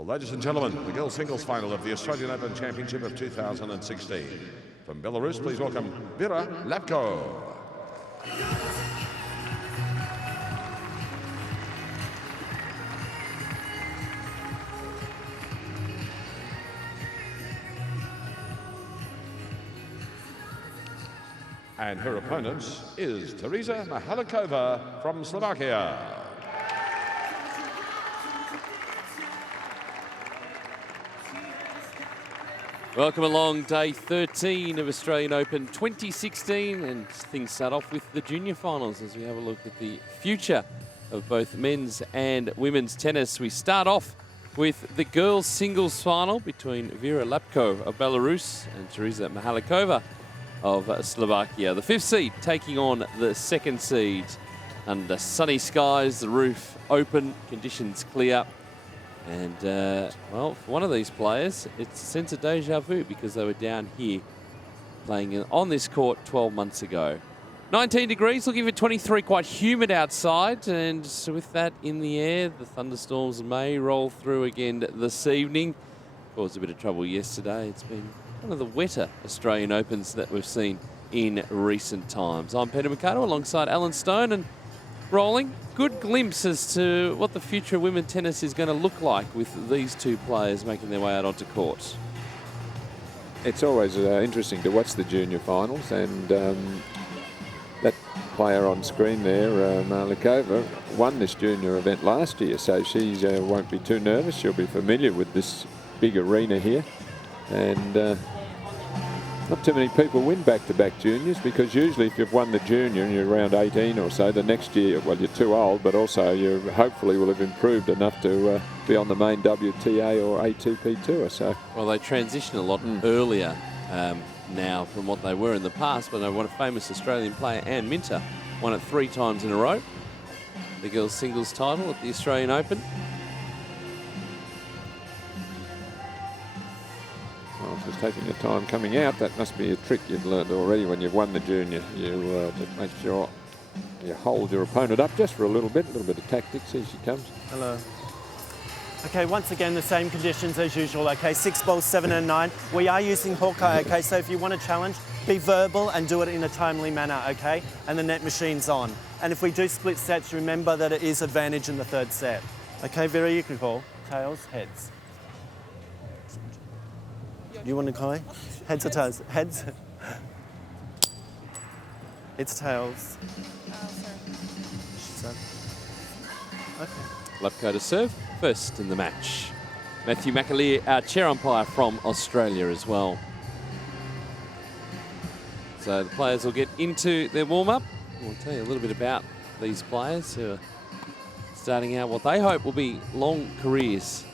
Well, ladies and gentlemen, the girls' singles final of the Australian Open Championship of 2016. From Belarus, please welcome Vera Lapko. And her opponent is Tereza Mihalikova from Slovakia. Welcome along day 13 of Australian Open 2016, and things start off with the junior finals as we have a look at the future of both men's and women's tennis. We start off with the girls' singles final between Vera Lapko of Belarus and Tereza Mihalikova of Slovakia. The 5th seed taking on the 2nd seed under sunny skies, the roof open, conditions clear. And, well, for one of these players, it's a sense of deja vu because they were down here playing on this court 12 months ago. 19 degrees, looking for 23, quite humid outside. And so with that in the air, the thunderstorms may roll through again this evening. Caused a bit of trouble yesterday. It's been one of the wetter Australian Opens that we've seen in recent times. I'm Peter Mikado alongside Alan Stone, and rolling. Good glimpse as to what the future of women's tennis is going to look like with these two players making their way out onto court. It's always interesting to watch the junior finals, and that player on screen there, Mihalikova, won this junior event last year, so she won't be too nervous. She'll be familiar with this big arena here, and not too many people win back-to-back juniors, because usually if you've won the junior and you're around 18 or so, the next year, well, you're too old, but also you hopefully will have improved enough to be on the main WTA or ATP tour. So, well, they transition a lot earlier now from what they were in the past, but they won a famous Australian player, Anne Minter, won it 3 times in a row. The girls' singles title at the Australian Open. Just taking the time coming out, that must be a trick you've learned already when you've won the junior. You just make sure you hold your opponent up just for a little bit of tactics. Here she comes. Hello. Okay, once again, the same conditions as usual, okay? 6 balls, 7 and 9. We are using Hawkeye, okay? So if you want to challenge, be verbal and do it in a timely manner, okay? And the net machine's on. And if we do split sets, remember that it is advantage in the 3rd set. Okay, Vera, you can call. Tails, heads. You want to call it? Heads or tails? Heads. It's tails. Okay. Lapko to serve first in the match. Matthew McAleer, our chair umpire from Australia as well. So the players will get into their warm-up. We'll tell you a little bit about these players who are starting out what they hope will be long careers,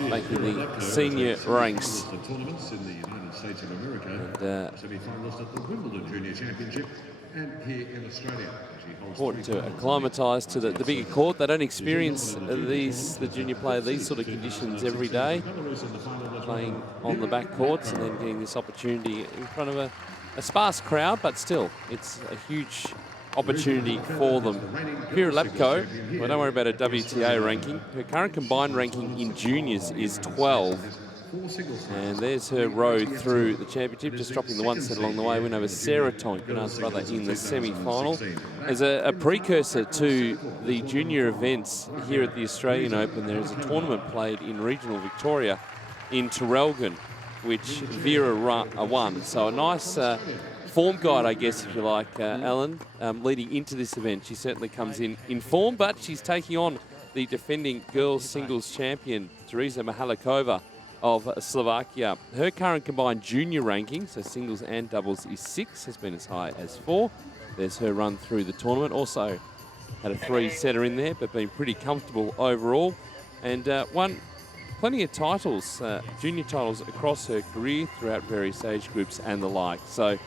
making the senior ranks. Important to acclimatise to the bigger court. They don't experience the junior player, these sort of conditions every day, playing on the back courts and then getting this opportunity in front of a sparse crowd, but still, it's a huge opportunity for them. Vera Lapko, well, don't worry about her WTA ranking. Her current combined ranking in juniors is 12. And there's her road through the championship, just dropping the 1 set along the way. Win over Sarah Tonk, Bernard's brother, in the semi-final. As a precursor to the junior events here at the Australian Open, there is a tournament played in regional Victoria in Traralgon, which Vera won. So a nice form guide, I guess, if you like, Alan, leading into this event. She certainly comes in form, but she's taking on the defending girls singles champion, Tereza Mihalikova of Slovakia. Her current combined junior ranking, so singles and doubles, is 6, has been as high as 4. There's her run through the tournament. Also had a 3-setter in there, but been pretty comfortable overall. And won plenty of titles, junior titles across her career throughout various age groups and the like. So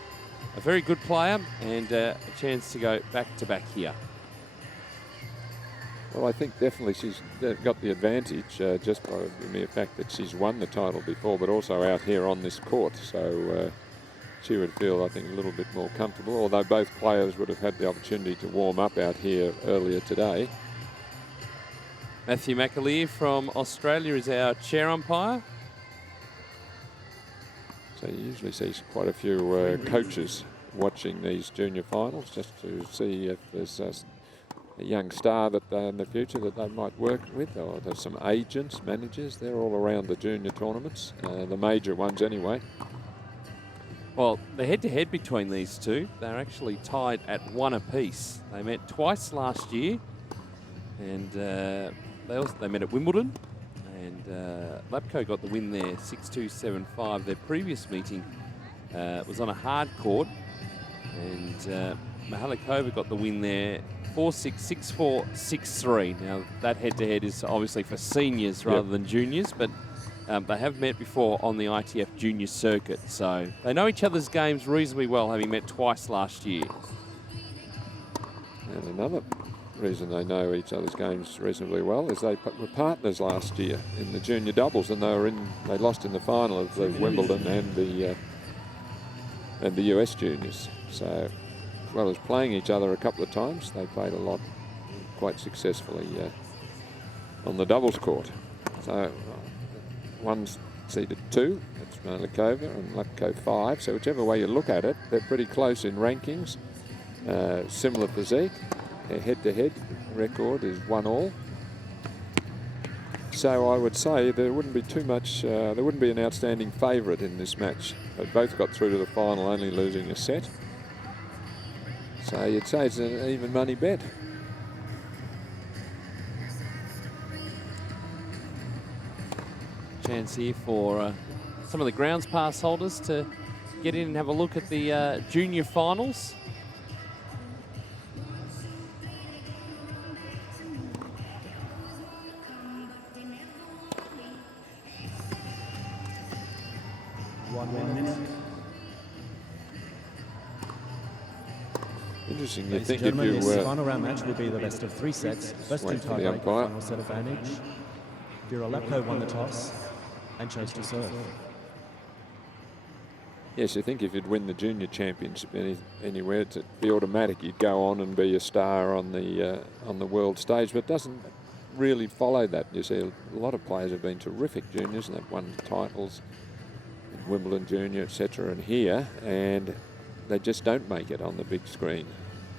a very good player, and a chance to go back-to-back here. Well, I think definitely she's got the advantage just by the mere fact that she's won the title before, but also out here on this court. So she would feel, I think, a little bit more comfortable, although both players would have had the opportunity to warm up out here earlier today. Matthew McAleer from Australia is our chair umpire. So you usually see quite a few coaches watching these junior finals just to see if there's a young star that in the future that they might work with, or there's some agents, managers. They're all around the junior tournaments, the major ones anyway. Well, the head-to-head between these two, they're actually tied at 1 apiece. They met twice last year, and they met at Wimbledon, and Lapko got the win there, 6-2, 7-5. Their previous meeting was on a hard court, and Mihalikova got the win there, 4-6, 6-4, 6-3. Now, that head-to-head is obviously for seniors rather than juniors, but they have met before on the ITF junior circuit, so they know each other's games reasonably well, having met twice last year. And another reason they know each other's games reasonably well is they were partners last year in the junior doubles, and they lost in the final of the Wimbledon and the US juniors. So, as well as playing each other a couple of times, they played a lot quite successfully on the doubles court. So, one's seeded 2, that's Mihalikova, and Lapko 5. So whichever way you look at it, they're pretty close in rankings. Similar physique. Their head-to-head record is 1-all. So I would say there wouldn't be too much, there wouldn't be an outstanding favourite in this match. They both got through to the final, only losing a set. So you'd say it's an even money bet. Chance here for some of the grounds pass holders to get in and have a look at the junior finals. Interesting. Ladies and gentlemen, this final round match will be the best of 3 sets. First two tie break, final set advantage. Vera Lapko won the toss and chose to serve. Yes, I think if you'd win the junior championship anywhere, it'd be automatic. You'd go on and be a star on the world stage, but it doesn't really follow that. You see, a lot of players have been terrific juniors and they've won titles, Wimbledon Junior, etc. and here, and they just don't make it on the big screen,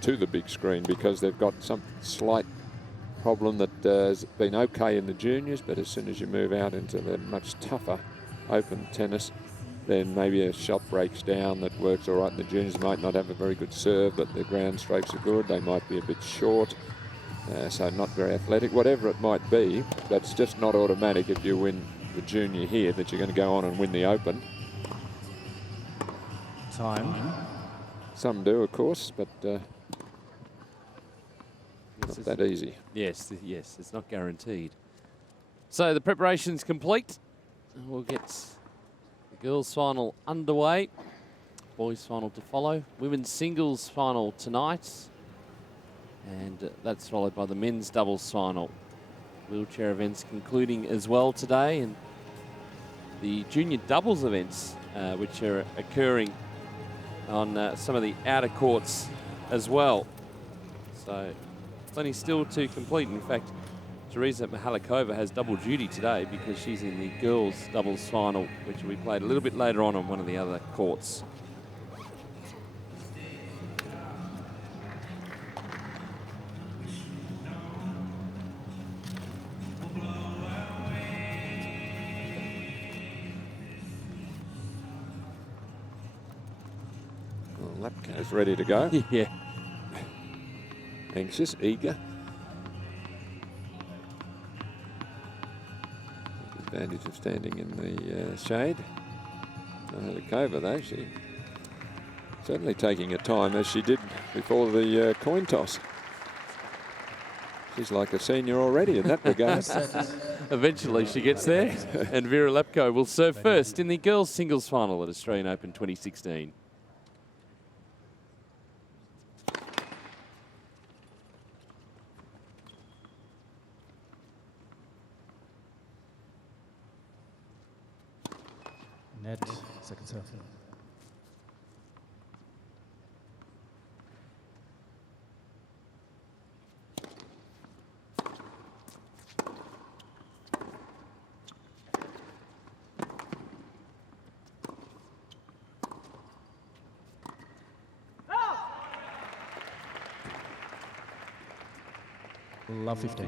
to the big screen, because they've got some slight problem that has been okay in the juniors, but as soon as you move out into the much tougher open tennis, then maybe a shot breaks down that works all right in the juniors. Might not have a very good serve, but the ground strokes are good. They might be a bit short, so not very athletic, whatever it might be. That's just not automatic if you win the junior here, that you're going to go on and win the open. Time. Some do, of course, but not that easy. Yes, yes, it's not guaranteed. So the preparation's complete. We'll get the girls' final underway. Boys' final to follow. Women's singles final tonight. And that's followed by the men's doubles final. Wheelchair events concluding as well today. And the junior doubles events, which are occurring on some of the outer courts as well. So plenty still to complete. In fact, Tereza Mihalikova has double duty today because she's in the girls' doubles final, which will be played a little bit later on one of the other courts. Well, Lapko's ready to go. Yeah. Anxious, eager. Advantage of standing in the shade. Mihalikova, though, she certainly taking her time as she did before the coin toss. She's like a senior already in that regard. Eventually she gets there, and Vera Lapko will serve first in the girls' singles final at Australian Open 2016. Net, second serve. Love 15.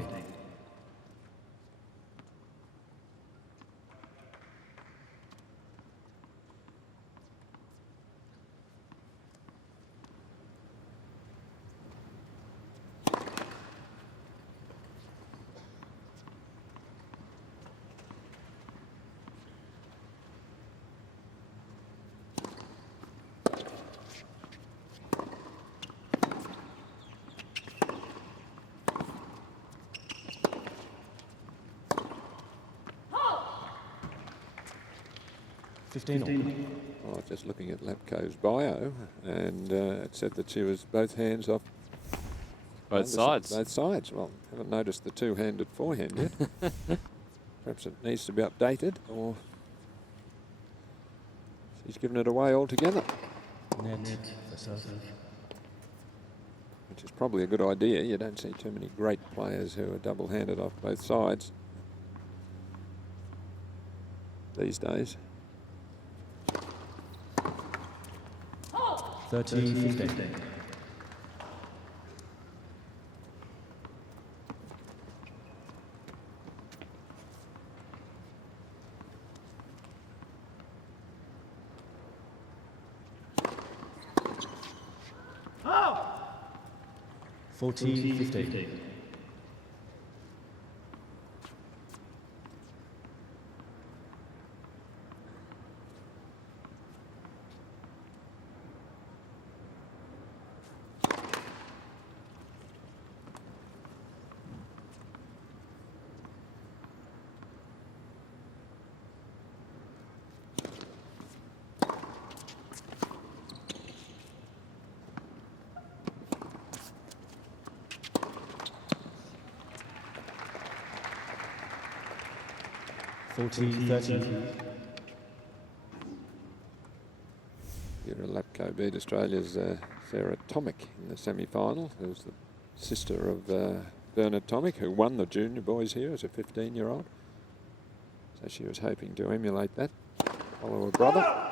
Oh, just looking at Lapko's bio, and it said that she was both hands off. Both sides. Both sides. Well, haven't noticed the two-handed forehand yet. Perhaps it needs to be updated, or she's given it away altogether. Which is probably a good idea. You don't see too many great players who are double-handed off both sides these days. 30-15. Oh! 40-15. Vera Lapko beat Australia's Sarah Tomic in the semi-final, who's the sister of Bernard Tomic, who won the junior boys here as a 15-year-old. So she was hoping to emulate that, follow her brother.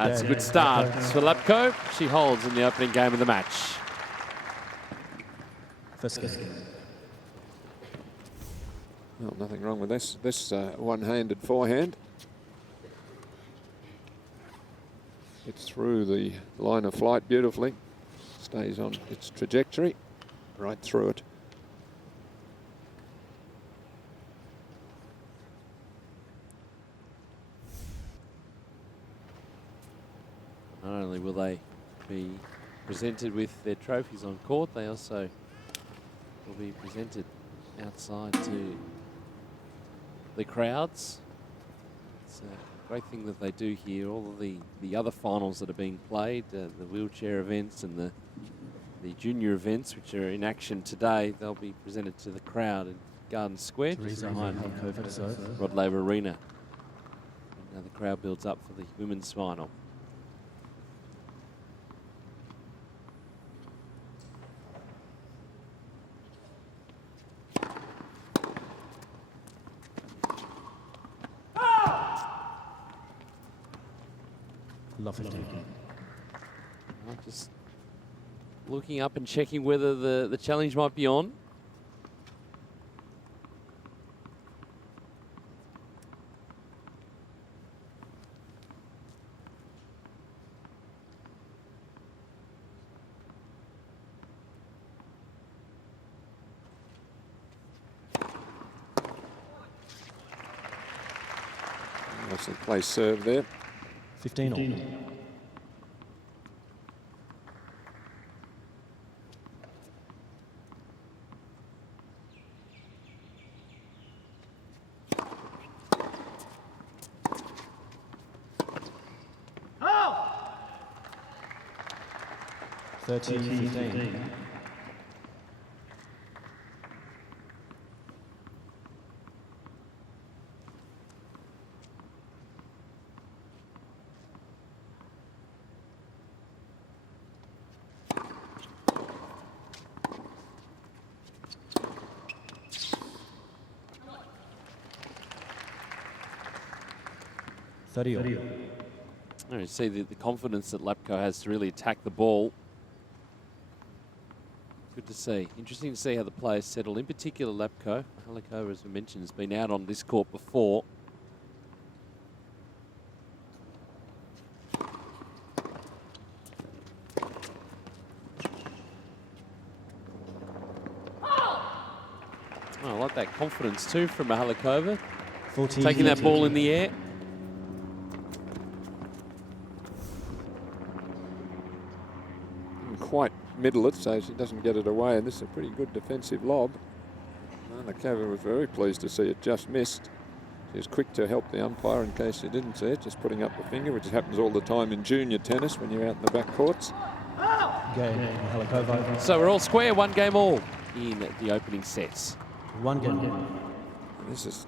It's a good start for Lapko. She holds in the opening game of the match. Well, nothing wrong with this one-handed forehand. It's through the line of flight beautifully. Stays on its trajectory, right through it. Not only will they be presented with their trophies on court, they also will be presented outside to the crowds. It's a great thing that they do here. All of the other finals that are being played, the wheelchair events and the junior events, which are in action today, they'll be presented to the crowd in Garden Square, just behind Rod Laver Arena. And now the crowd builds up for the women's final. Love 15. Just looking up and checking whether the challenge might be on. Nicely placed serve there. 15 all. Oh! 13-15. 30 all. You see the confidence that Lapko has to really attack the ball. Good to see. Interesting to see how the players settle. In particular, Lapko. Mihalikova, as we mentioned, has been out on this court before. I like that confidence too from Mihalikova. 14, taking that ball in the air. Quite middle it so she doesn't get it away, and this is a pretty good defensive lob. Mihalikova was very pleased to see it just missed. She was quick to help the umpire in case she didn't see it, just putting up the finger, which happens all the time in junior tennis when you're out in the back courts. Game, Mihalikova. So we're all square, 1 game all in the opening sets. 1 game. This is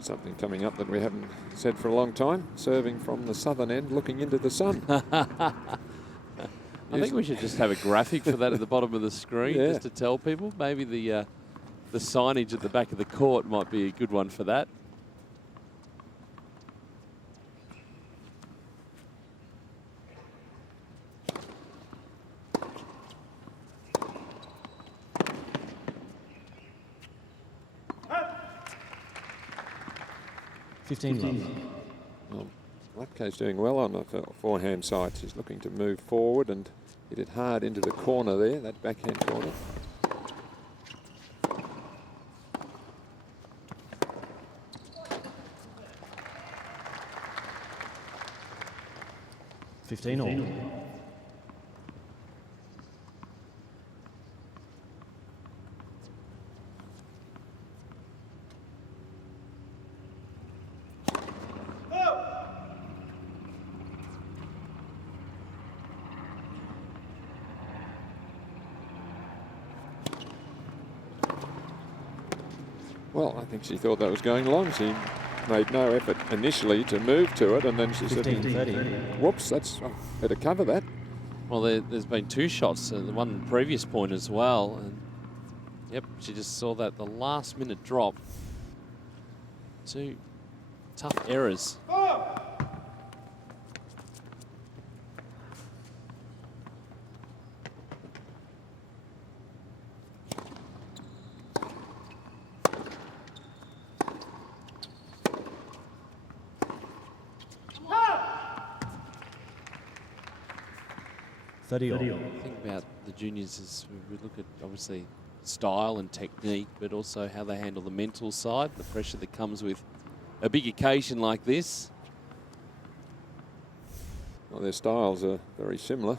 something coming up that we haven't said for a long time. Serving from the southern end, looking into the sun. I think we should just have a graphic for that at the bottom of the screen, Yeah. just to tell people. Maybe the signage at the back of the court might be a good one for that. Well, Lapko's doing well on the forehand side. She's looking to move forward and hit it hard into the corner there, that backhand corner. all. Well, I think she thought that was going long. She made no effort initially to move to it, and then she said, 15-30. whoops, that's better cover that. Well, there's been 2 shots, the one previous point as well. And yep, she just saw that the last minute drop. 2 tough errors. all. The thing about the juniors is we look at obviously style and technique, but also how they handle the mental side, the pressure that comes with a big occasion like this. Well, their styles are very similar.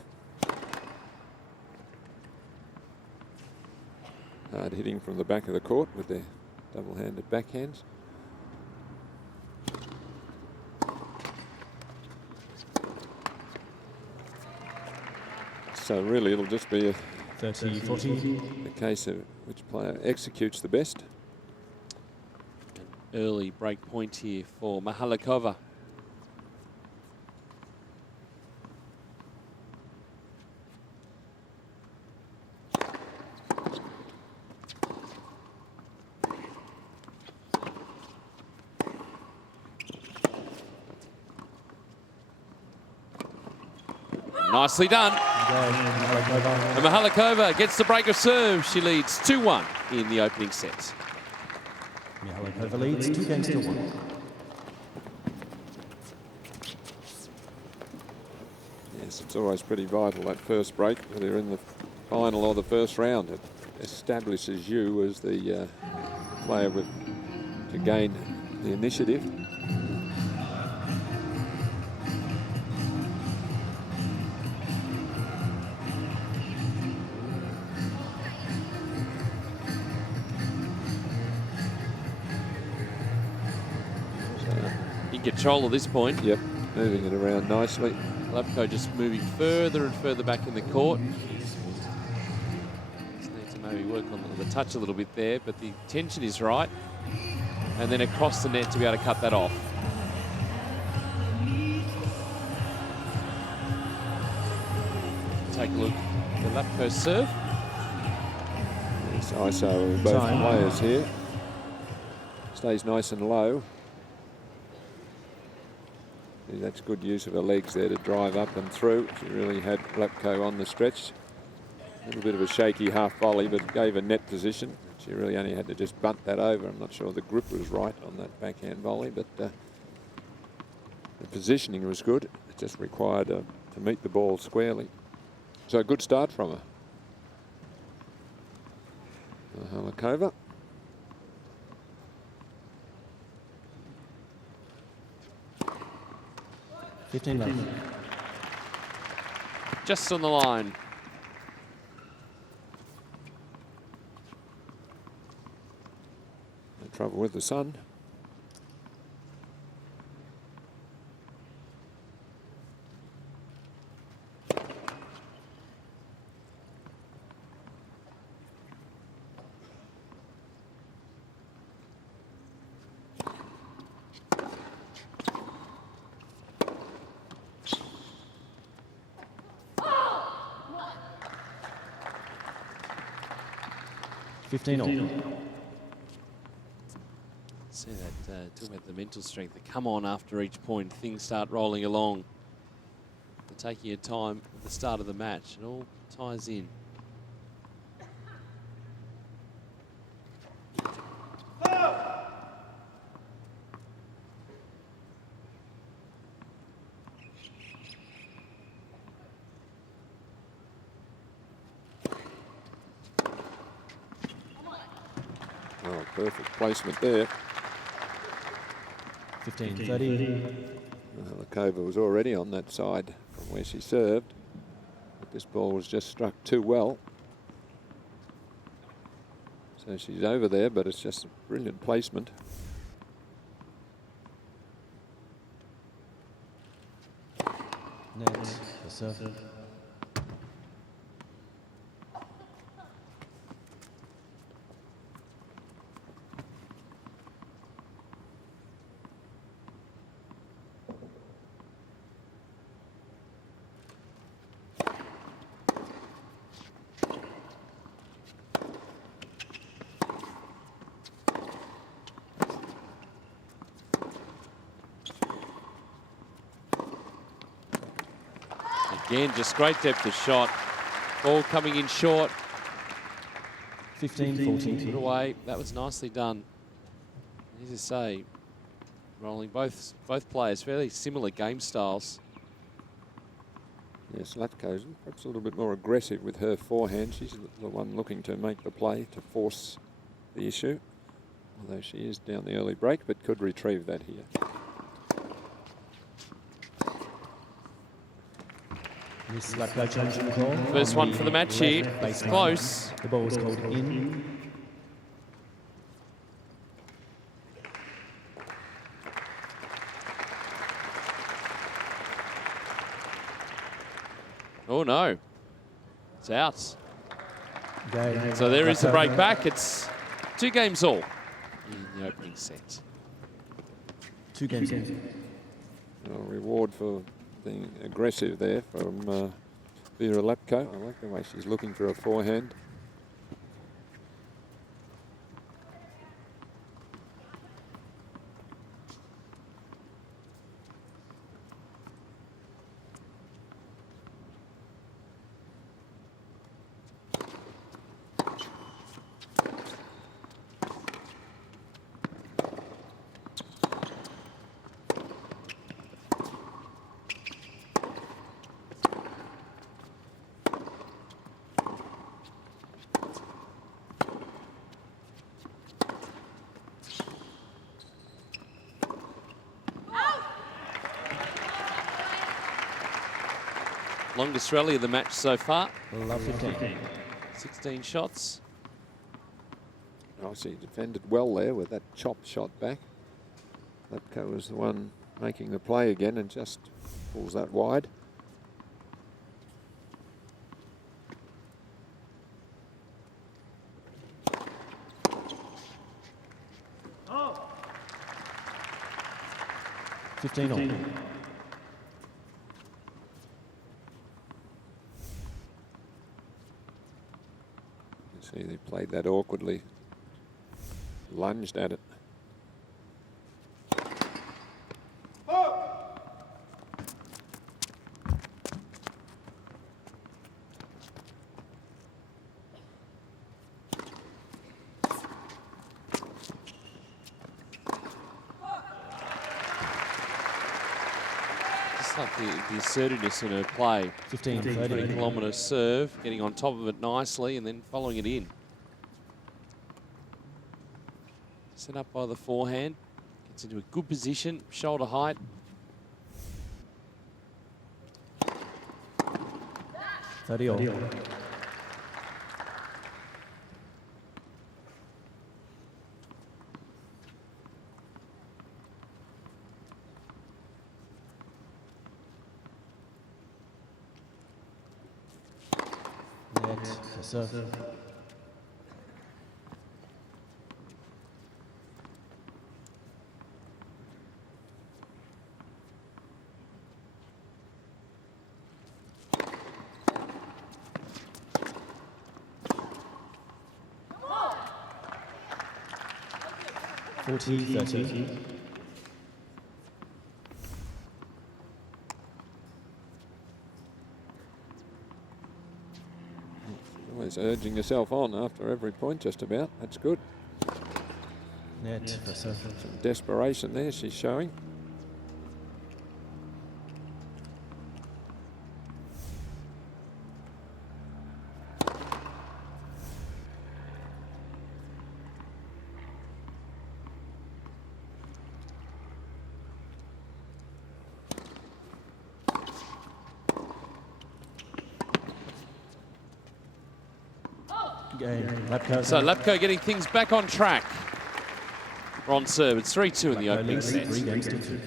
Hard hitting from the back of the court with their double-handed backhands. So really it'll just be a 30-40. a case of which player executes the best. An early break point here for Mihalikova. Nicely done. And Mihalikova gets the break of serve. She leads 2-1 in the opening set. Mihalikova leads 2-1. Yes, it's always pretty vital, that first break, whether you're in the final or the first round. It establishes you as the player to gain the initiative. Control at this point. Yep, moving it around nicely. Lapko just moving further and further back in the court. Just need to maybe work on the touch a little bit there, but the tension is right. And then across the net to be able to cut that off. Take a look at the Lapko serve. Yes, ISO of both players here. Stays nice and low. That's good use of her legs there to drive up and through. She really had Lapko on the stretch. A little bit of a shaky half volley, but gave her net position. She really only had to just bunt that over. I'm not sure the grip was right on that backhand volley, but the positioning was good. It just required to meet the ball squarely. So a good start from her. Mihalikova. Just on the line. No trouble with the sun. See that, talk about the mental strength that come on after each point. Things start rolling along. But taking your time at the start of the match. It all ties in. Oh, perfect placement there. 15-30. Mihalikova was already on that side from where she served, but this ball was just struck too well. So she's over there, but it's just a brilliant placement. Net, the serve. Again, just great depth of shot. Ball coming in short. 15-14. Put away. That was nicely done. As I say, rolling both players, fairly similar game styles. Yes, Lapko's perhaps a little bit more aggressive with her forehand. She's the one looking to make the play to force the issue. Although she is down the early break, but could retrieve that here. First one for the match here. It's close. The ball was called in. Oh no, it's out. So there is the break back. It's 2 games all in the opening set. 2 games all. Reward for being aggressive there from Vera Lapko. I like the way she's looking for a forehand. Longest rally of the match so far. 15. 16 shots. Oh, she defended well there with that chopped shot back. Lapko was the one making the play again and just pulls that wide. Oh. 15 on. See, they played that awkwardly, lunged at it. Just like the assertiveness in her play. 15-30. Kilometre serve, getting on top of it nicely and then following it in. Set up by the forehand. Gets into a good position, shoulder height. All. Net for serve. $40-30. Always urging yourself on after every point, just about. That's good. Net for serve. Some desperation there she's showing. So Lapko getting things back on track. On serve, it's 3-2 in the opening set. 3 games to 2.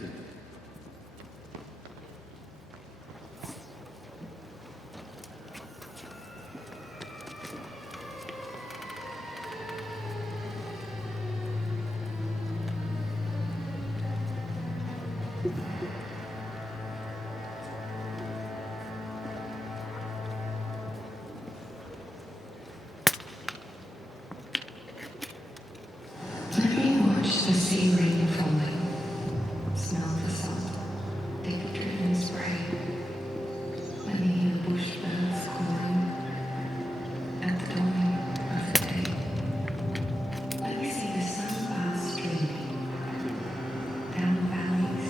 The sea rain falling, smell the salt, take a drink and spray. Let me hear bush birds calling at the dawning of the day. Let me see the sunbars streaming down valleys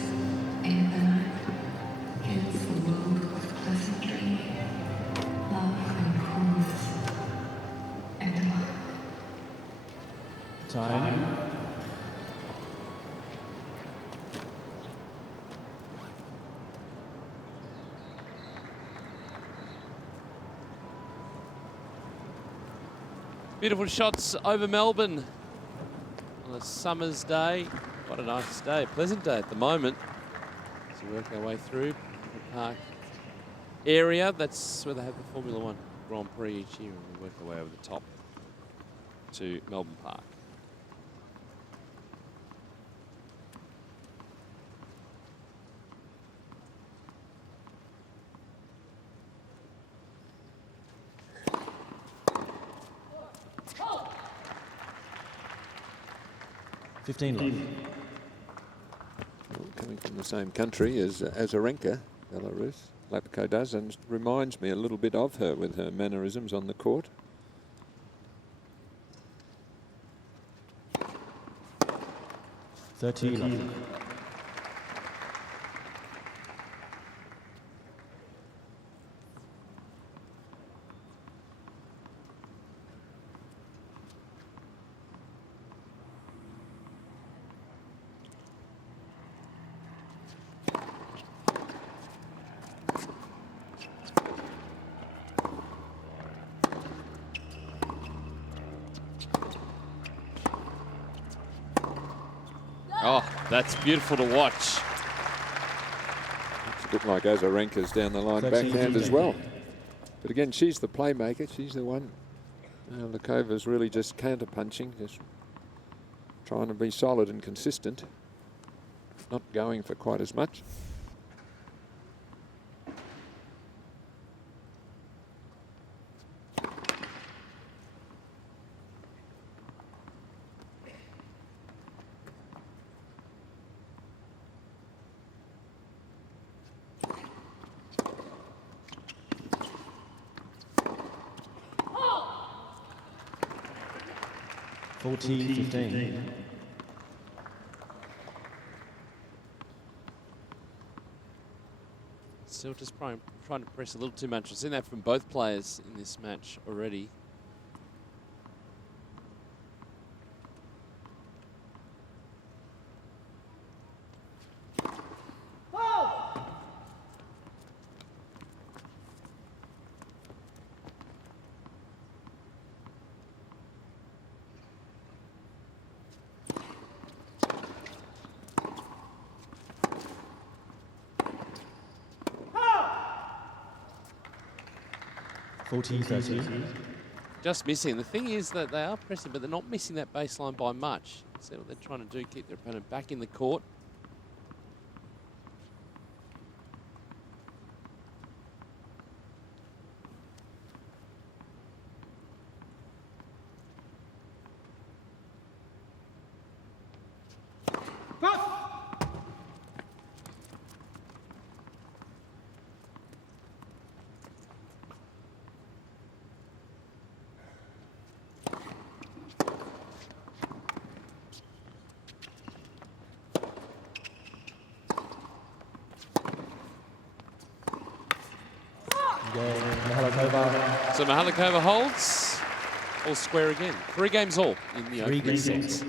in the night. It's the world of pleasant dreaming, love and coolness and love. Time. Beautiful shots over Melbourne on a summer's day. What a nice day, pleasant day at the moment. As we work our way through the park area, that's where they have the Formula One Grand Prix each year, and we work our way over the top to Melbourne Park. Coming from the same country as Azarenka, Belarus, Lapko does, and reminds me a little bit of her with her mannerisms on the court. Oh, that's beautiful to watch. It's a bit like Azarenka's down the line backhand as well. But again, she's the playmaker. She's the one. Lakova's really just counter-punching, just trying to be solid and consistent, not going for quite as much. $40-15. Still just trying to press a little too much. I've seen that from both players in this match already. Just missing. The thing is that they are pressing, but they're not missing that baseline by much. See what they're trying to do, keep their opponent back in the court. So Mihalikova holds, all square again. 3 games all in the opening sets.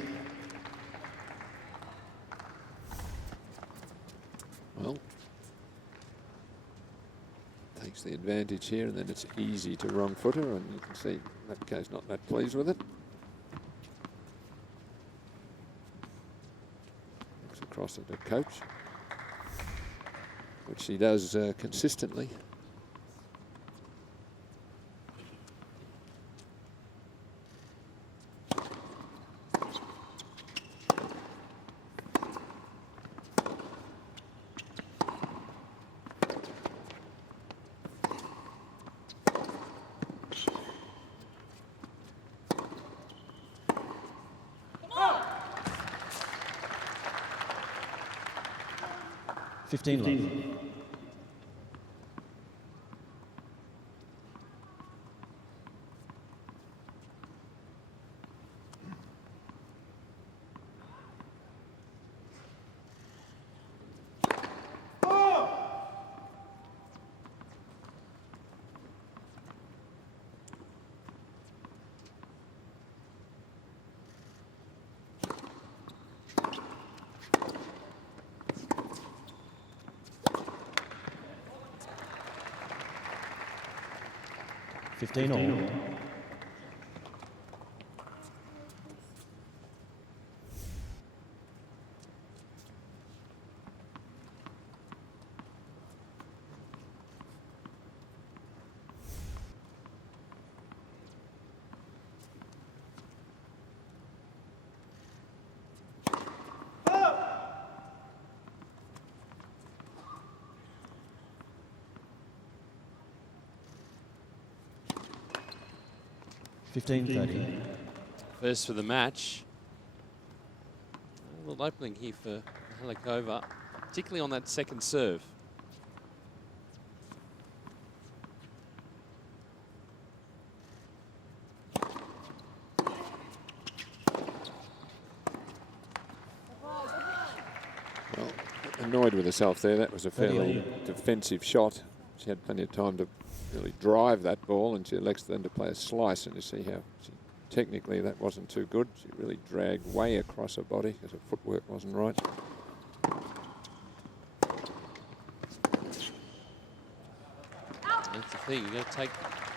Well, takes the advantage here, and then it's easy to wrong footer, and you can see Lapko's not that pleased with it. Looks across at the coach, which he does consistently. Love. 15 all. First for the match. A little opening here for Mihalikova, particularly on that second serve. Well, annoyed with herself there. That was a fairly defensive shot. She had plenty of time to really drive that ball, and she elects then to play a slice, and you see how technically that wasn't too good. She really dragged way across her body because her footwork wasn't right. That's the thing, you've got to take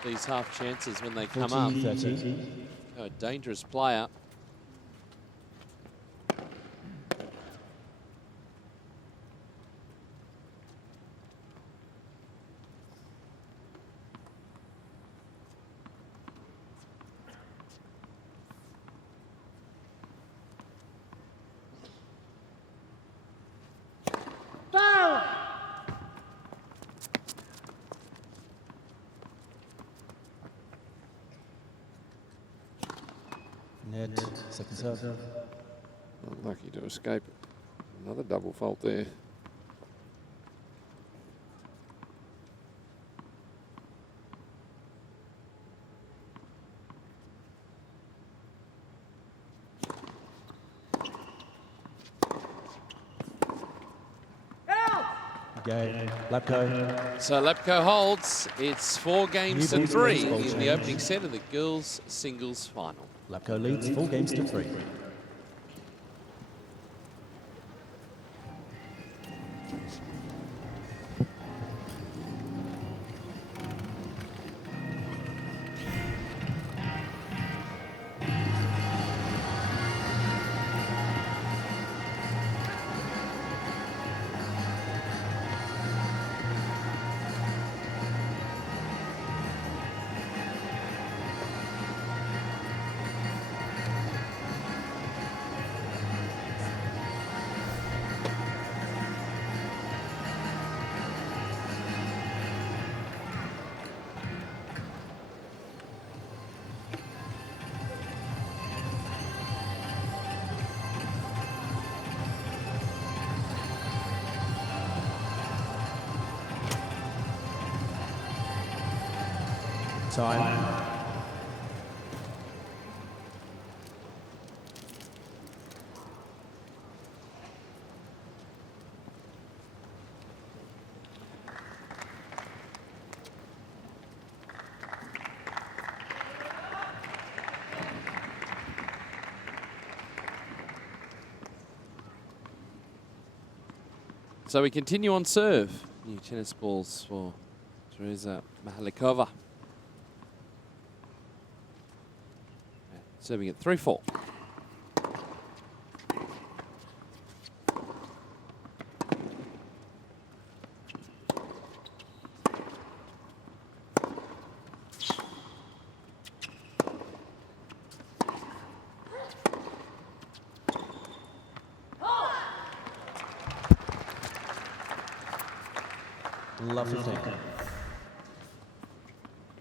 these half chances when they come up. A dangerous player. Second serve. Unlucky to escape another double fault there. Game, Lapko. So Lapko holds. It's 4 games to New 3 ball in change. the opening set of the girls' singles final. Lapko leads 4 games to 3. Time. So we continue on serve. New tennis balls for Tereza Mihalikova. Serving at 3-4. Lovely thing.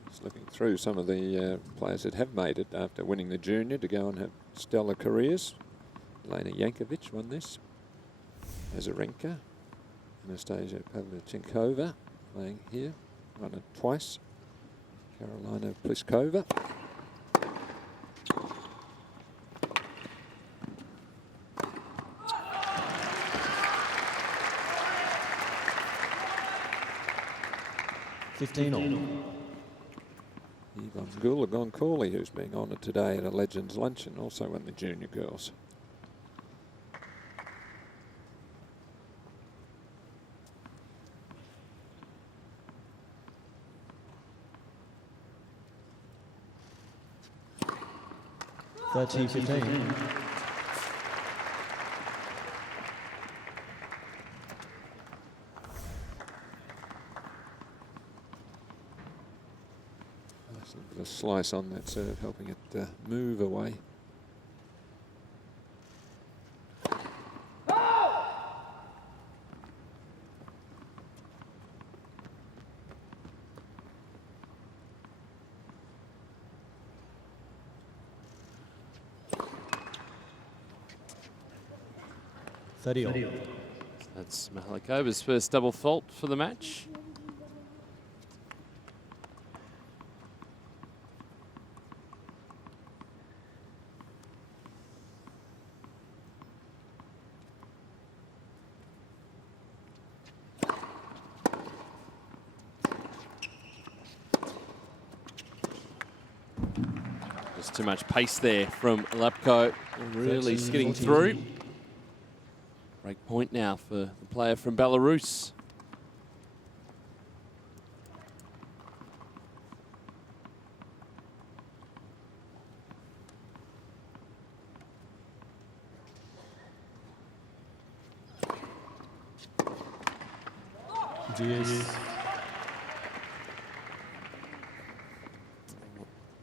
Just looking through some of the players that have made it after winning the junior to go and have stellar careers. Elena Yankovic won this. Azarenka. Anastasia Pavlyuchenkova playing here. Won it twice. Carolina Pliskova. Ivan Gulagonkoli, who's being honoured today at a Legends Luncheon, also won the junior girls. $30-15. A slice on that serve, helping it move away. That's Mihalikova's first double fault for the match. Just too much pace there from Lapko, really skidding through. Break point now for the player from Belarus.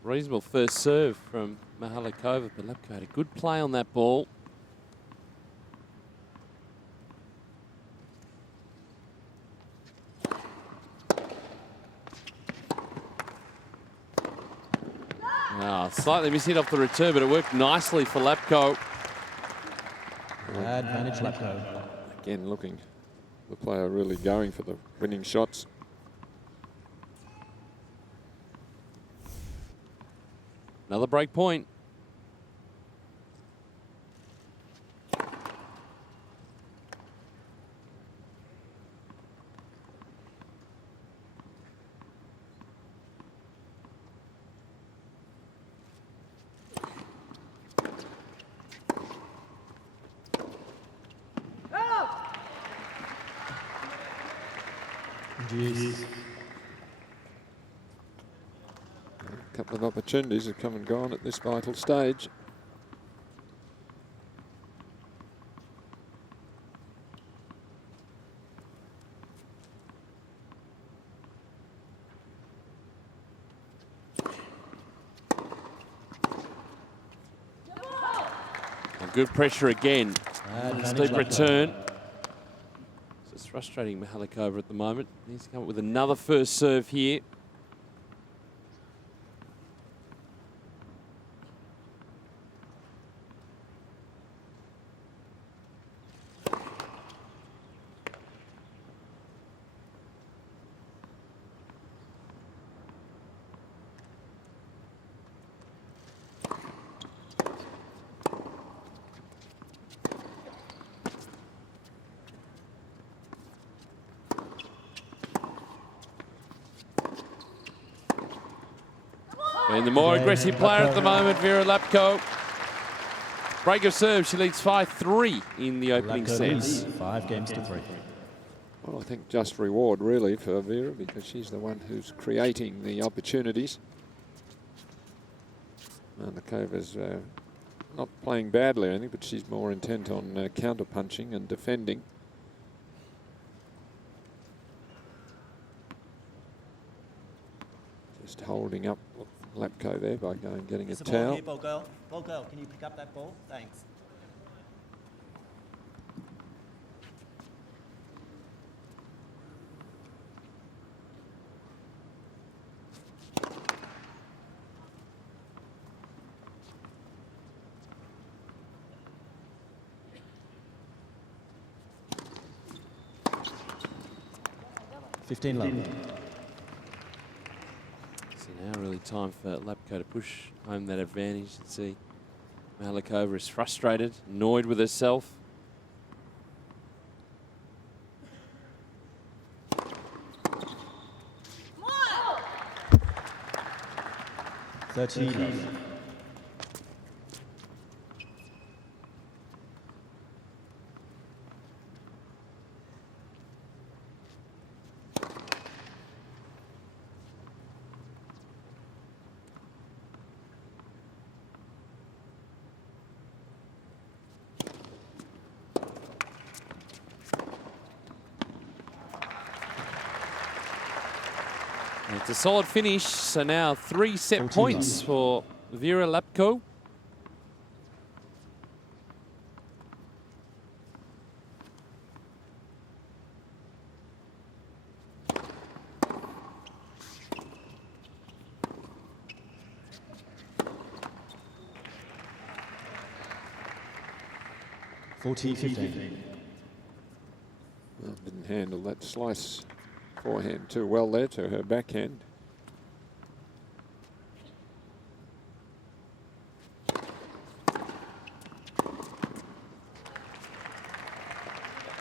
Reasonable first serve from Mihalikova, but Lapko had a good play on that ball. Slightly mishit off the return, but it worked nicely for Lapko. Advantage Lapko. Again, looking the player really going for the winning shots. Another break point. Hingis. A couple of opportunities have come and gone at this vital stage. Good pressure again. Advantage Steep Lapko. return. It's frustrating Mihalikova at the moment. Needs to come up with another first serve here. And the more aggressive player at the moment, Vera Lapko. Break of serve, she leads 5-3 in the opening Lapko sets. leads 5 games to 3. Well, I think just reward really for Vera, because she's the one who's creating the opportunities. Mihalikova's not playing badly, I think, but she's more intent on counter-punching and defending. Just holding up Lapko there by going getting There's a ball towel. here, ball girl. Ball girl, can you pick up that ball? Thanks. Fifteen love. So now really time for Lapko to push home that advantage and see Mihalikova is frustrated, annoyed with herself. Love. It's a solid finish, so now 3 set 14 points for Vera Lapko. Well, didn't handle that slice forehand too well there to her backhand.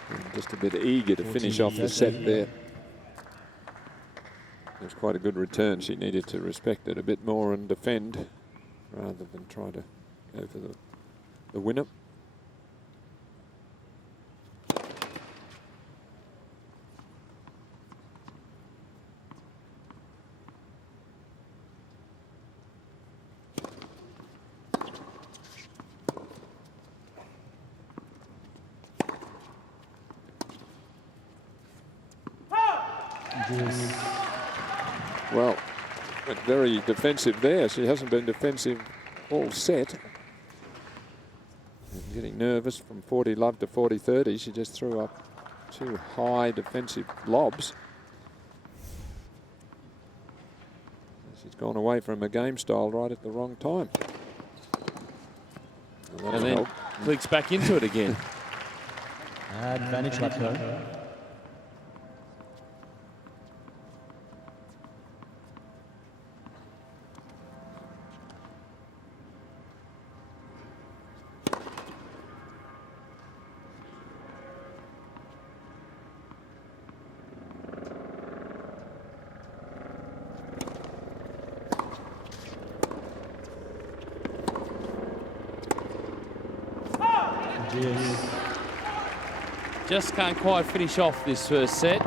And just a bit eager to finish off the set there. It was quite a good return. She needed to respect it a bit more and defend rather than try to go for the winner. Well, went very defensive there. She hasn't been defensive all set. And getting nervous from 40 love to 40-30. She just threw up 2 high defensive lobs. She's gone away from her game style right at the wrong time. And then clicks back into it again. Advantage Lapko. Just can't quite finish off this first set.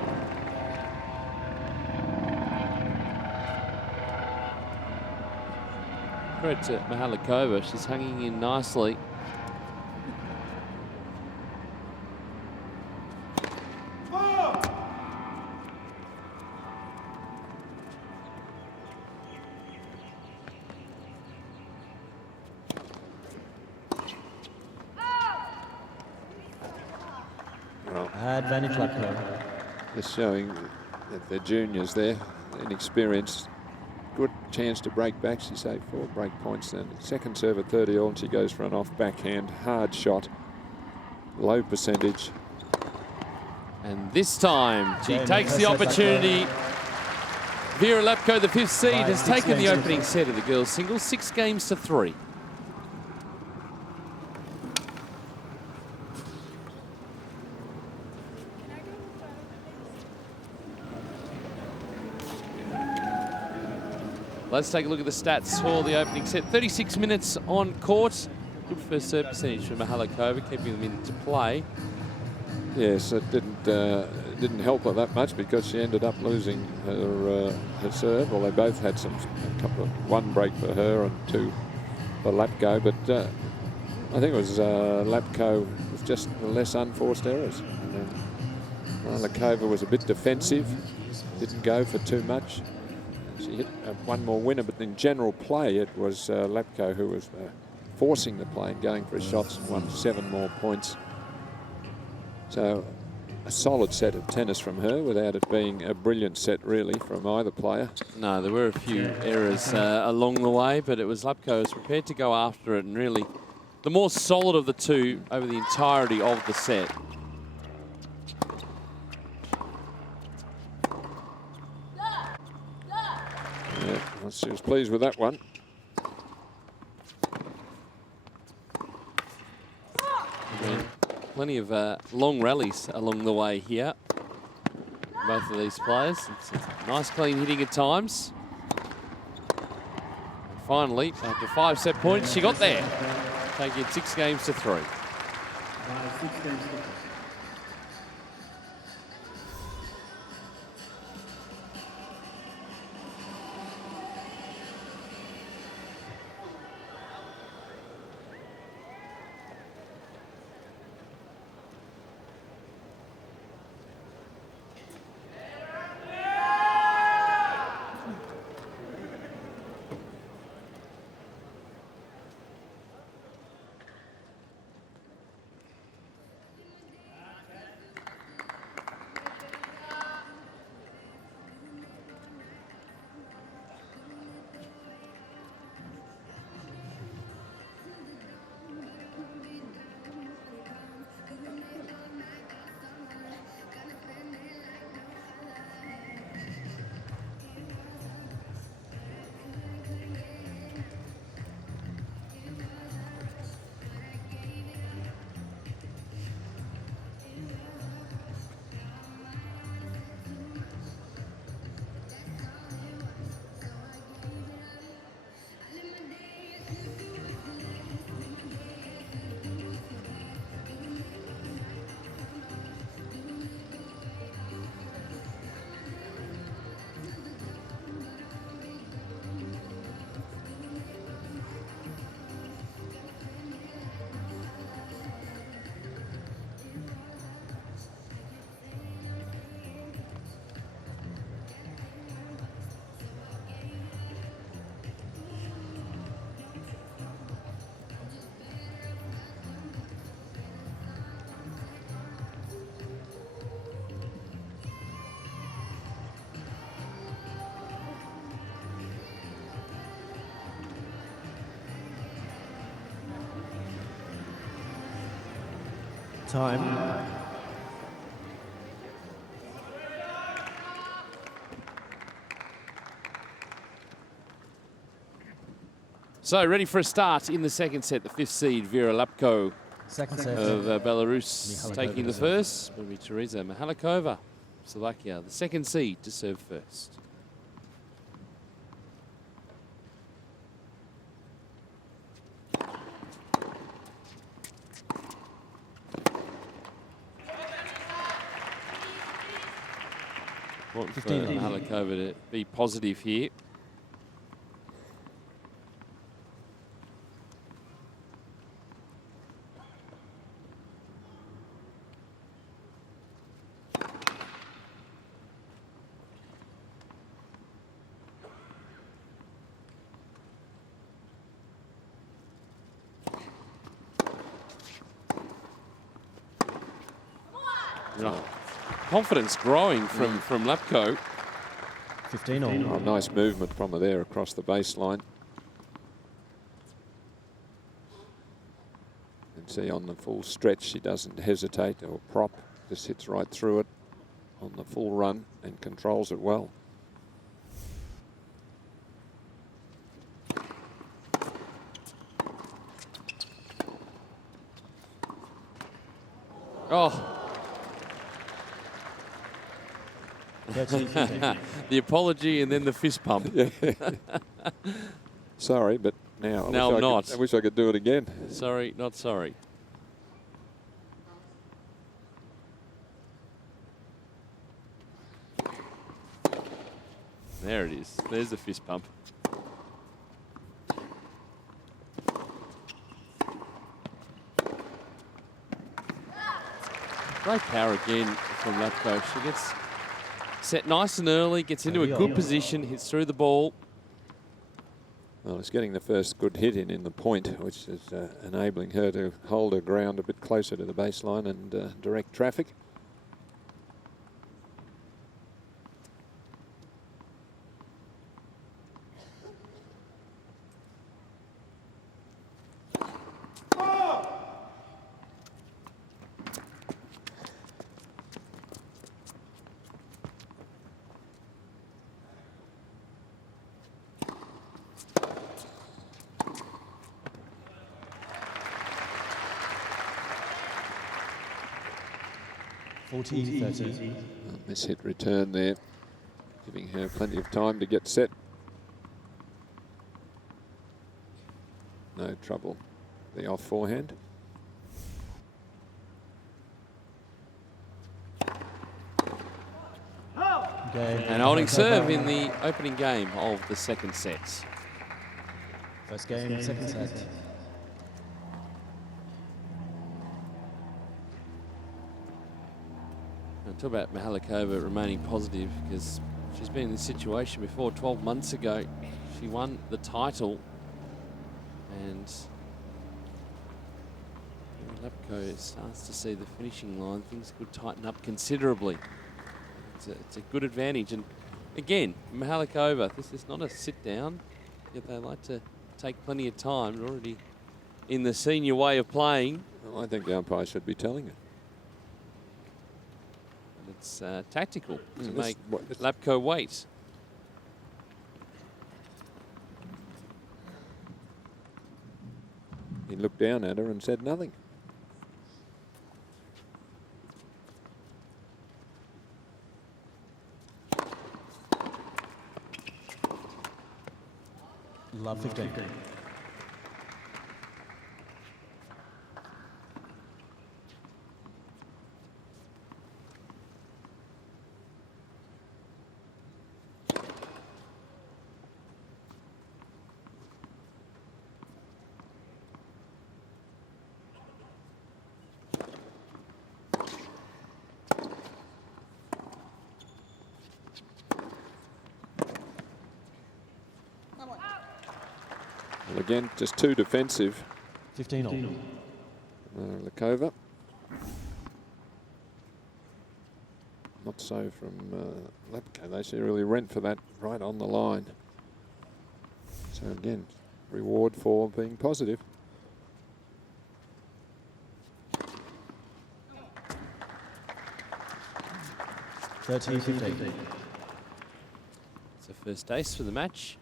credit to Mihalikova. She's hanging in nicely. Advantage Lapko. Just showing that they're juniors there, inexperienced. Good chance to break back. She saved 4 break points then. Second serve at 30 all, and she goes for an off backhand. Hard shot, low percentage. And this time she takes the opportunity. Vera Lapko, the 5th seed, has taken the opening set of the girls' singles, 6 games to 3. Let's take a look at the stats for the opening set. 36 minutes on court. Good first serve percentage for Mihalikova, keeping them into play. Yes, it didn't help her that much because she ended up losing her serve. Well, they both had one break for her and 2 for Lapko, but I think it was Lapko with just less unforced errors. Mihalikova was a bit defensive, didn't go for too much. She hit one more winner, but in general play, it was Lapko who was forcing the play and going for his shots and won 7 more points. So a solid set of tennis from her without it being a brilliant set really from either player. No, there were a few errors along the way, but it was Lapko who was prepared to go after it, and really the more solid of the two over the entirety of the set. Yeah, well, she was pleased with that one. Plenty of long rallies along the way here. Both of these players. It's nice clean hitting at times. And finally, after 5 set points, she got there. Taking it 6 games to 3. Time. So ready for a start in the second set. The 5th seed, Vera Lapko Second set of Belarus, Mihalikova taking the first. Will be Tereza Mihalikova, Slovakia, the second seed to serve first. Want for Mihalikova to be positive here. Confidence growing from Lapko. 15 all. Oh, nice movement from her there across the baseline. And see on the full stretch, she doesn't hesitate or prop, just hits right through it on the full run and controls it well. Oh. 13-15. The apology and then the fist pump. Yeah. Sorry, but now I'm not. I wish I could do it again. Sorry, not sorry. There it is. There's the fist pump. Great power again from Lapko. She gets set nice and early, gets into a good position, hits through the ball. Well, it's getting the first good hit in the point, which is enabling her to hold her ground a bit closer to the baseline and direct traffic. This hit return there, giving her plenty of time to get set. No trouble. The off forehand. And holding serve in the opening game of the second set. First game, second set. Talk about Mihalikova remaining positive, because she's been in this situation before. 12 months ago, she won the title, and Lapko starts to see the finishing line. Things could tighten up considerably. It's a good advantage, and again, Mihalikova, this is not a sit down. Yet they like to take plenty of time. They're already in the senior way of playing. Well, I think the umpire should be telling her. It's tactical to make Lapko wait. He looked down at her and said nothing. Love 15. Well, again, just too defensive. 15 all. Lakova. Not so from Lapko. They should really rent for that right on the line. So again, reward for being positive. It's the first ace for the match.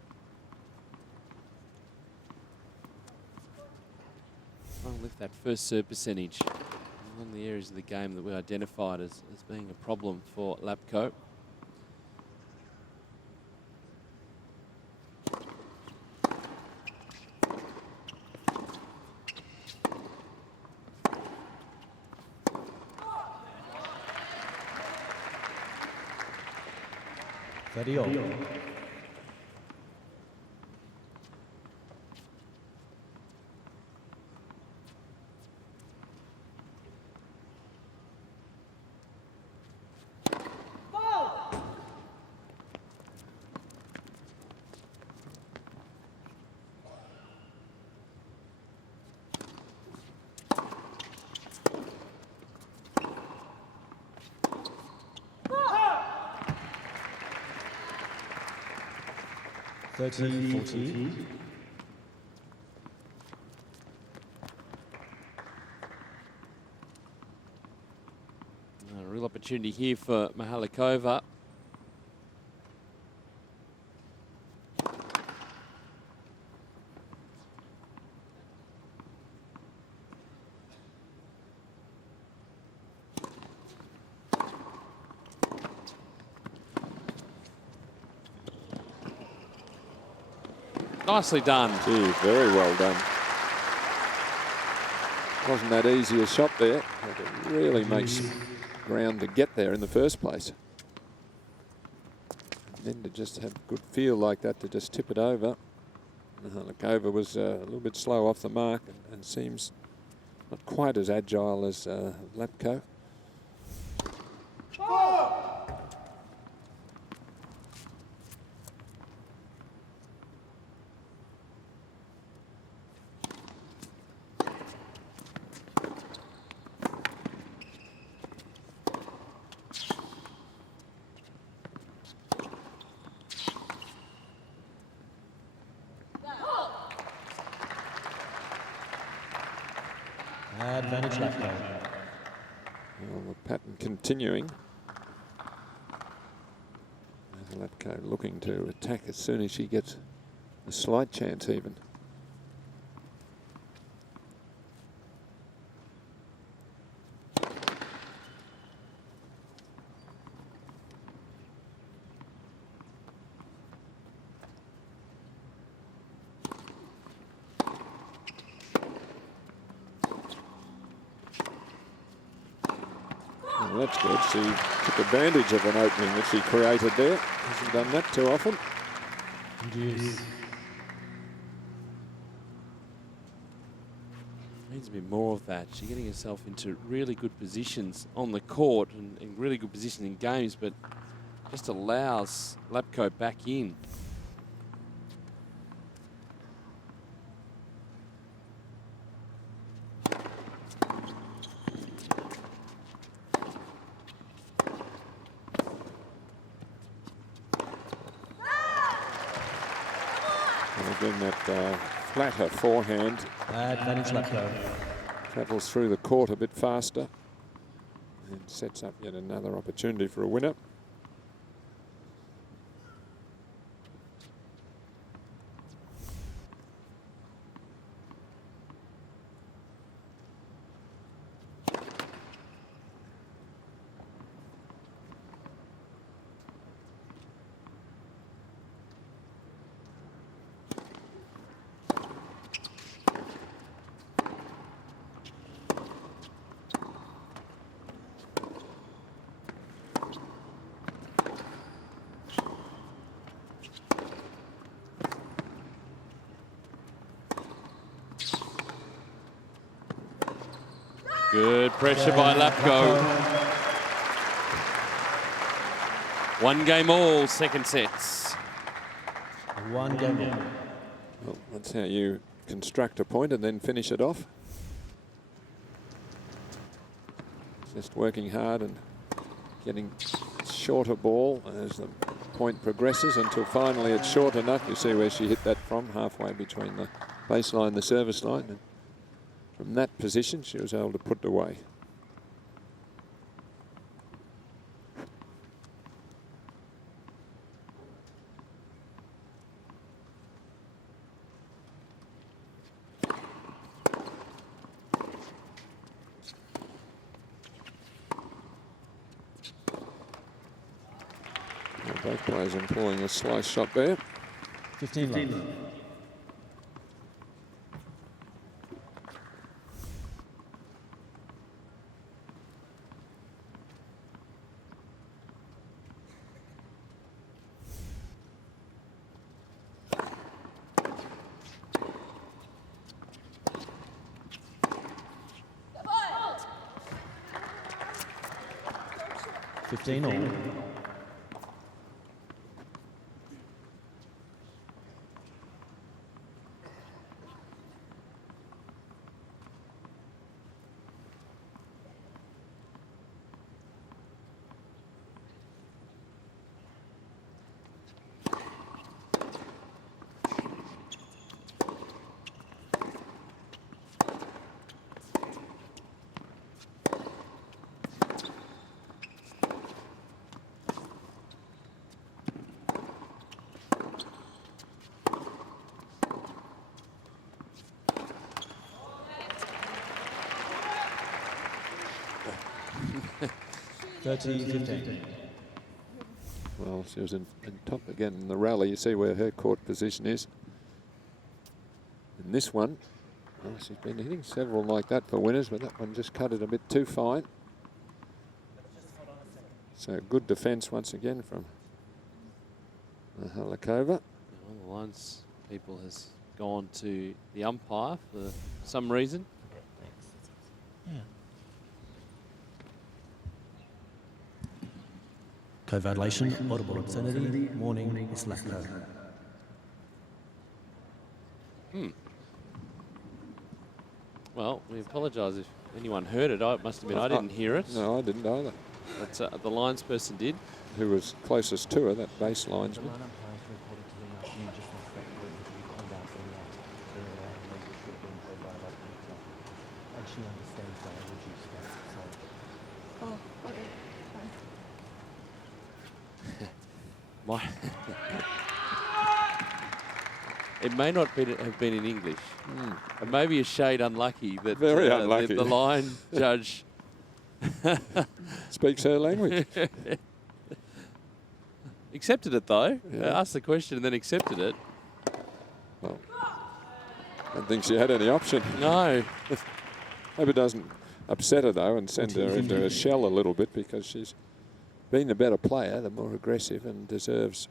Lift that first serve percentage. One of the areas of the game that we identified as being a problem for Lapko. 30-40. A real opportunity here for Mihalikova. Nicely done. Gee, very well done. Wasn't that easy a shot there. It really makes ground to get there in the first place. And then to just have good feel like that to just tip it over. Mihalikova was a little bit slow off the mark and seems not quite as agile as Lapko. Advantage Lapko. Well, the pattern continuing. Lapko looking to attack as soon as she gets a slight chance even. Well, that's good. She took advantage of an opening that she created there. Hasn't done that too often. Yes. Needs a bit more of that. She's getting herself into really good positions on the court and in really good position in games, but just allows Lapko back in. Again, that flatter forehand Advantage Lapko. travels through the court a bit faster and sets up yet another opportunity for a winner. Good pressure by Lapko. One game all, second sets. One game all. Well, that's how you construct a point and then finish it off. Just working hard and getting shorter ball as the point progresses until finally it's short enough. You see where she hit that from, halfway between the baseline and the service line. And from that position, she was able to put it away. Well, both players employing a slice shot there. 15 love. All. 30-15. Well, she was in top again in the rally. You see where her court position is. And this one, well, she's been hitting several like that for winners, but that one just cut it a bit too fine. So good defence once again from Mihalikova. Well, the lines people has gone to the umpire for some reason. Yeah. Co-violation, audible obscenity, warning, is Lapko. Well, we apologise if anyone heard it. It must have been I didn't hear it. No, I didn't either. But the lines person did. Who was closest to her, that base linesman. It may not have been in English. It may be a shade unlucky that Very unlucky. the line judge speaks her language. Accepted it though. Yeah. Asked the question and then accepted it. Well, I don't think she had any option. No. Hope it doesn't upset her though and send her into a shell a little bit, because she's been the better player, the more aggressive, and deserves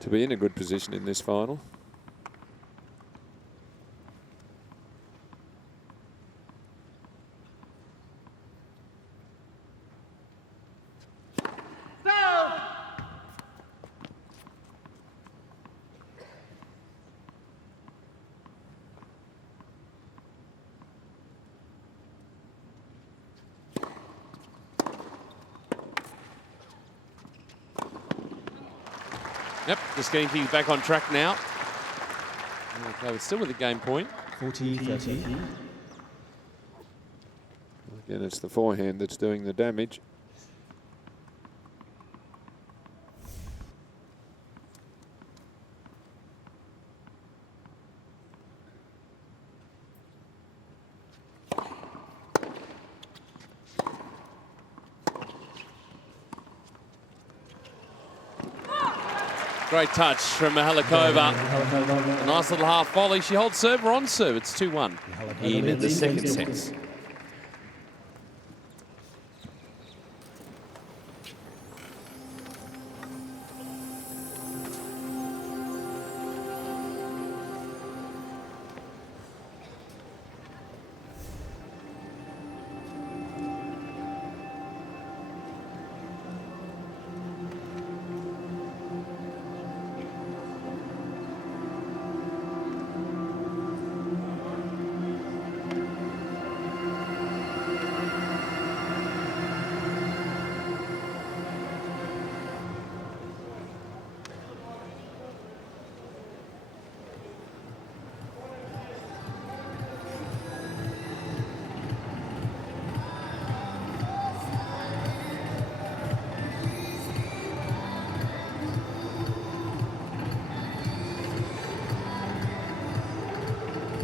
to be in a good position in this final. Yep, just getting things back on track now. Okay, we're still with the game point. 40-30. Again, it's the forehand that's doing the damage. Great touch from Mihalikova. A nice little half volley. She holds serve or on serve. It's 2-1 in the second set.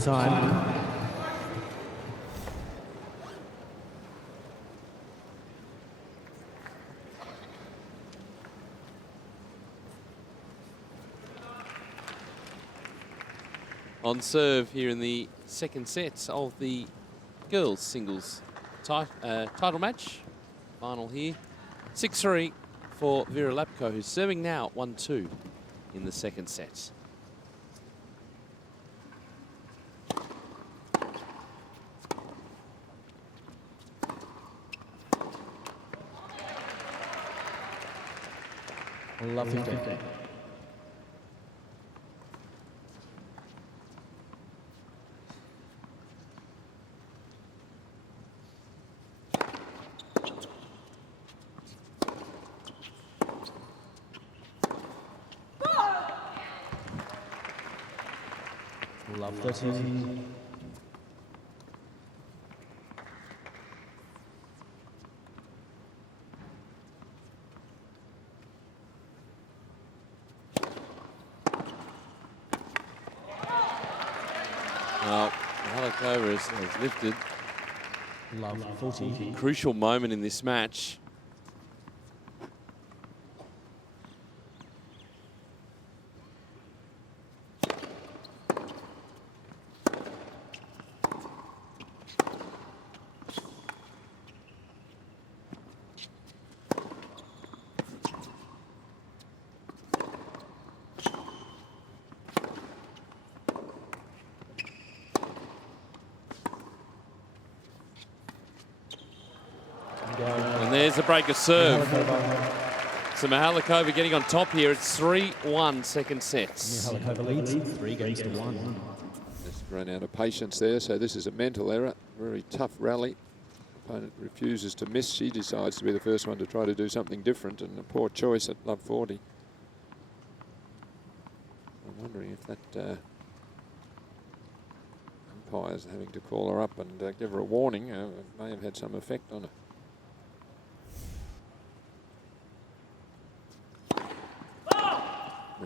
Time. On serve here in the second set of the girls singles title match. Final here. 6-3 for Vera Lapko, who's serving now 1-2 in the second set. Love 15. Love 13. Well, Mihalikova has lifted Love 40. Crucial moment in this match. And there's a break of serve. So Mihalikova getting on top here. It's 3-1 second sets. Mihalikova leads 3-1. Just ran out of patience there, so this is a mental error. Very tough rally. Opponent refuses to miss. She decides to be the first one to try to do something different, and a poor choice at love 40. I'm wondering if that umpire's having to call her up and give her a warning may have had some effect on her.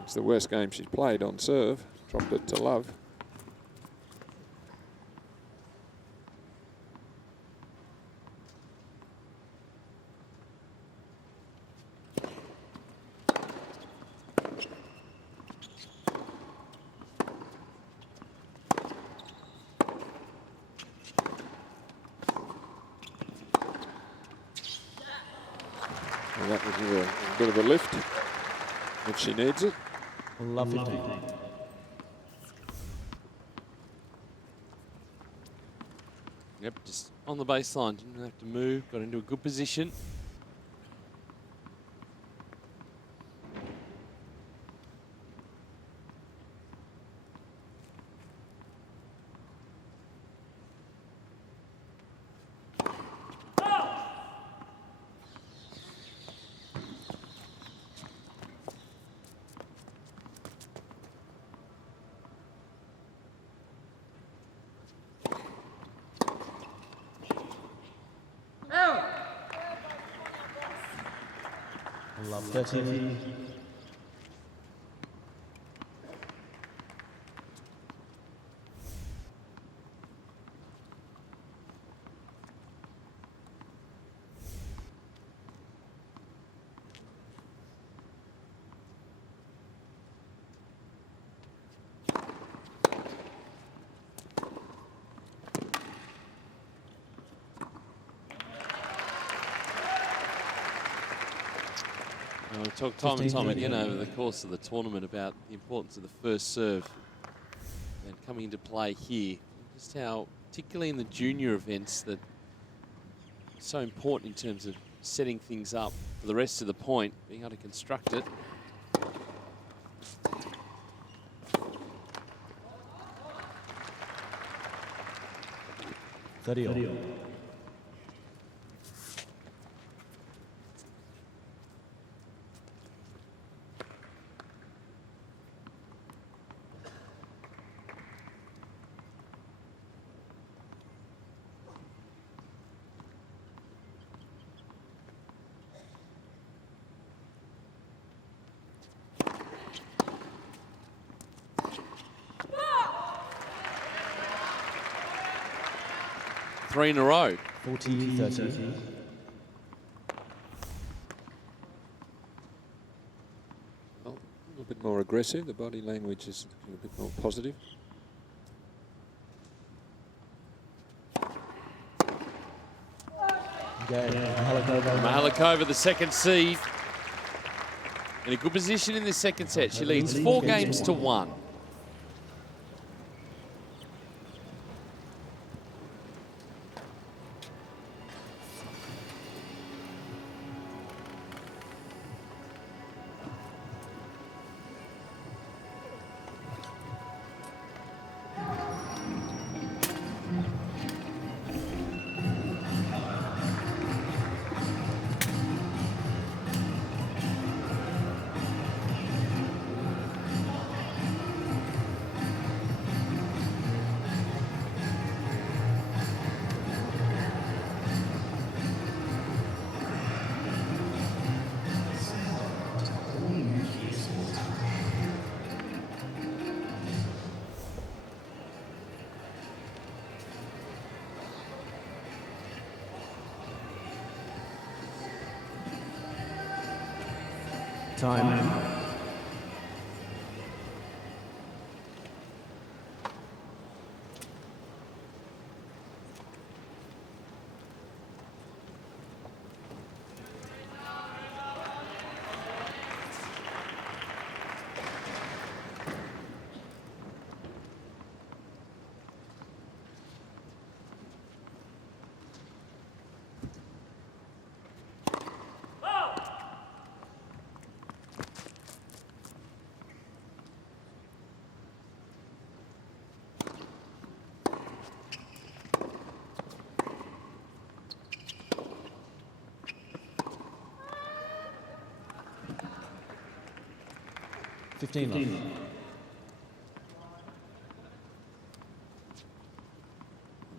It's the worst game she's played on serve. Dropped it to love. Well, that would give her a bit of a lift if she needs it. Love 15. Yep, just on the baseline. Didn't have to move. Got into a good position. Love 13. We talk time and time again over the course of the tournament about the importance of the first serve and coming into play here. Just how, particularly in the junior events, that it's so important in terms of setting things up for the rest of the point, being able to construct it. Federer. Three in a row. 40-30. Well, a little bit more aggressive. The body language is a bit more positive. Mihalikova, the second seed, in a good position in this second set. She leads 4-1. Time.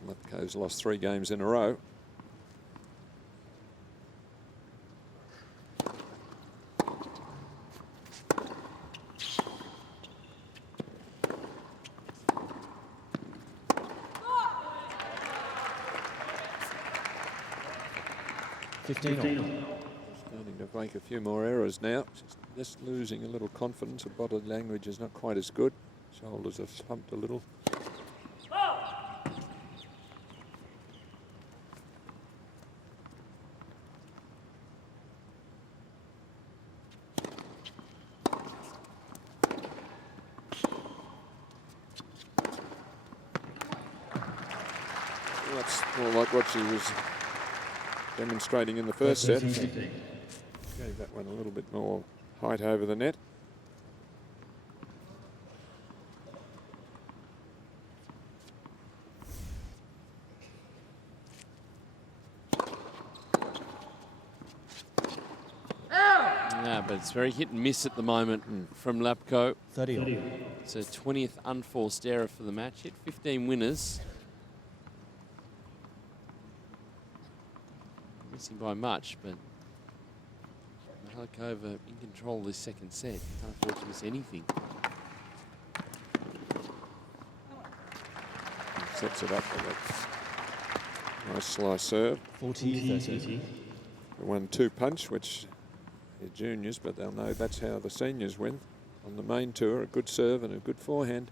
Lapko's lost 3 games in a row. Starting to make a few more errors now. She's just losing a little confidence. Her body language is not quite as good. Shoulders have slumped a little. That's more like what she was demonstrating in the first set. Gave that one a little bit more height over the net. Yeah, but it's very hit and miss at the moment from Lapko. 30. It's a 20th unforced error for the match. Hit 15 winners. Missing by much, but Mihalikova in control of this second set. Can't afford to miss anything. Sets it up with a nice slice serve. 40-30. The 1-2 punch, which is juniors, but they'll know that's how the seniors win. On the main tour, a good serve and a good forehand.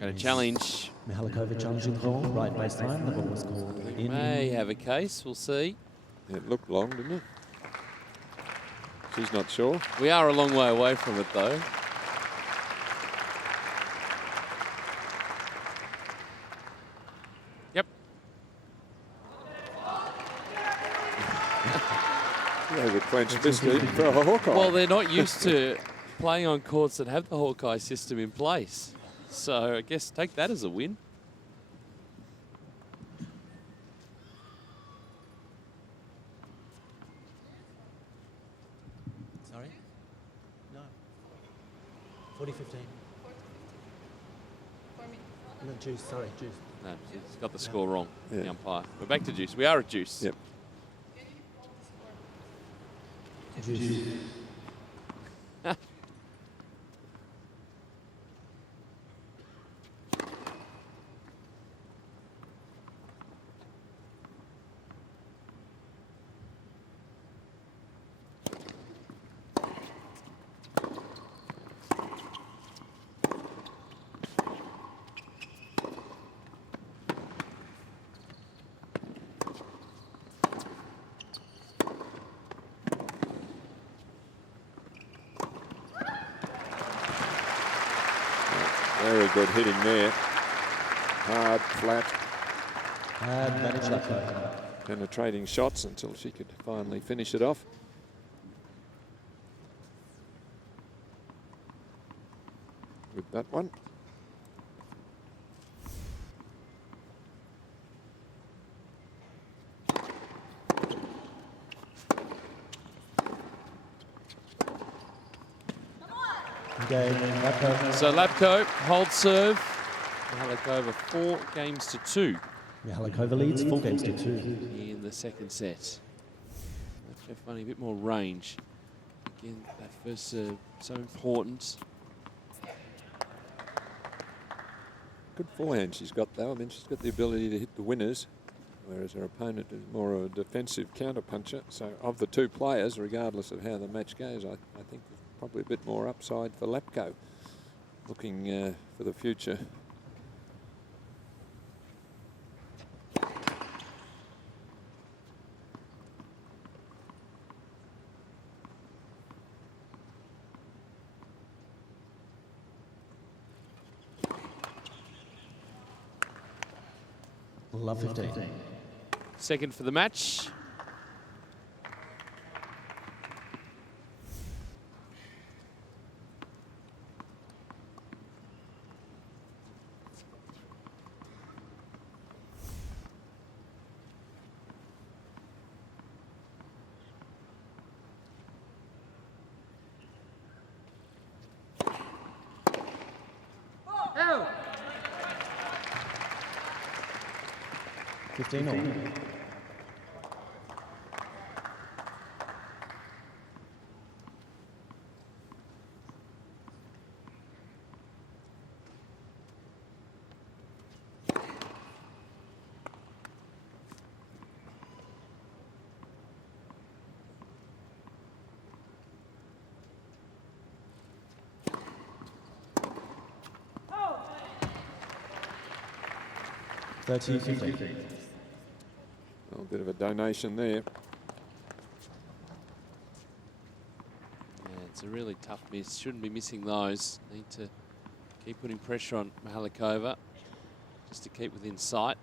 Got a challenge. Mihalikova challenging the ball, right baseline. The ball was called in. May have a case, we'll see. It looked long, didn't it? She's not sure. We are a long way away from it, though. Yep. Yeah, we quenched this week for a Hawkeye. Well, they're not used to playing on courts that have the Hawkeye system in place. So I guess take that as a win. Sorry? No. 40-15. No, juice, sorry, juice. No, he's got the score wrong, Yeah. the umpire. We're back to juice. We are at juice. Yep. Juice. Very good hitting there. Hard, flat. Advantage Lapko. Penetrating shots until she could finally finish it off. With that one. Game, Lapko. So Lapko holds serve. Mihalikova 4 games to 2. Mihalikova leads 4 games to 2. In the second set. Lapko finding a bit more range. Again, that first serve, so important. Good forehand she's got though. I mean, she's got the ability to hit the winners. whereas her opponent is more of a defensive counter-puncher. So of the two players, regardless of how the match goes, I think there's probably a bit more upside for Lapko, looking for the future. Love 15. Second for the match. Oh. 15 all. Oh. 30-15. A bit of a donation there. Yeah, it's a really tough miss. Shouldn't be missing those. Need to keep putting pressure on Mihalikova just to keep within sight.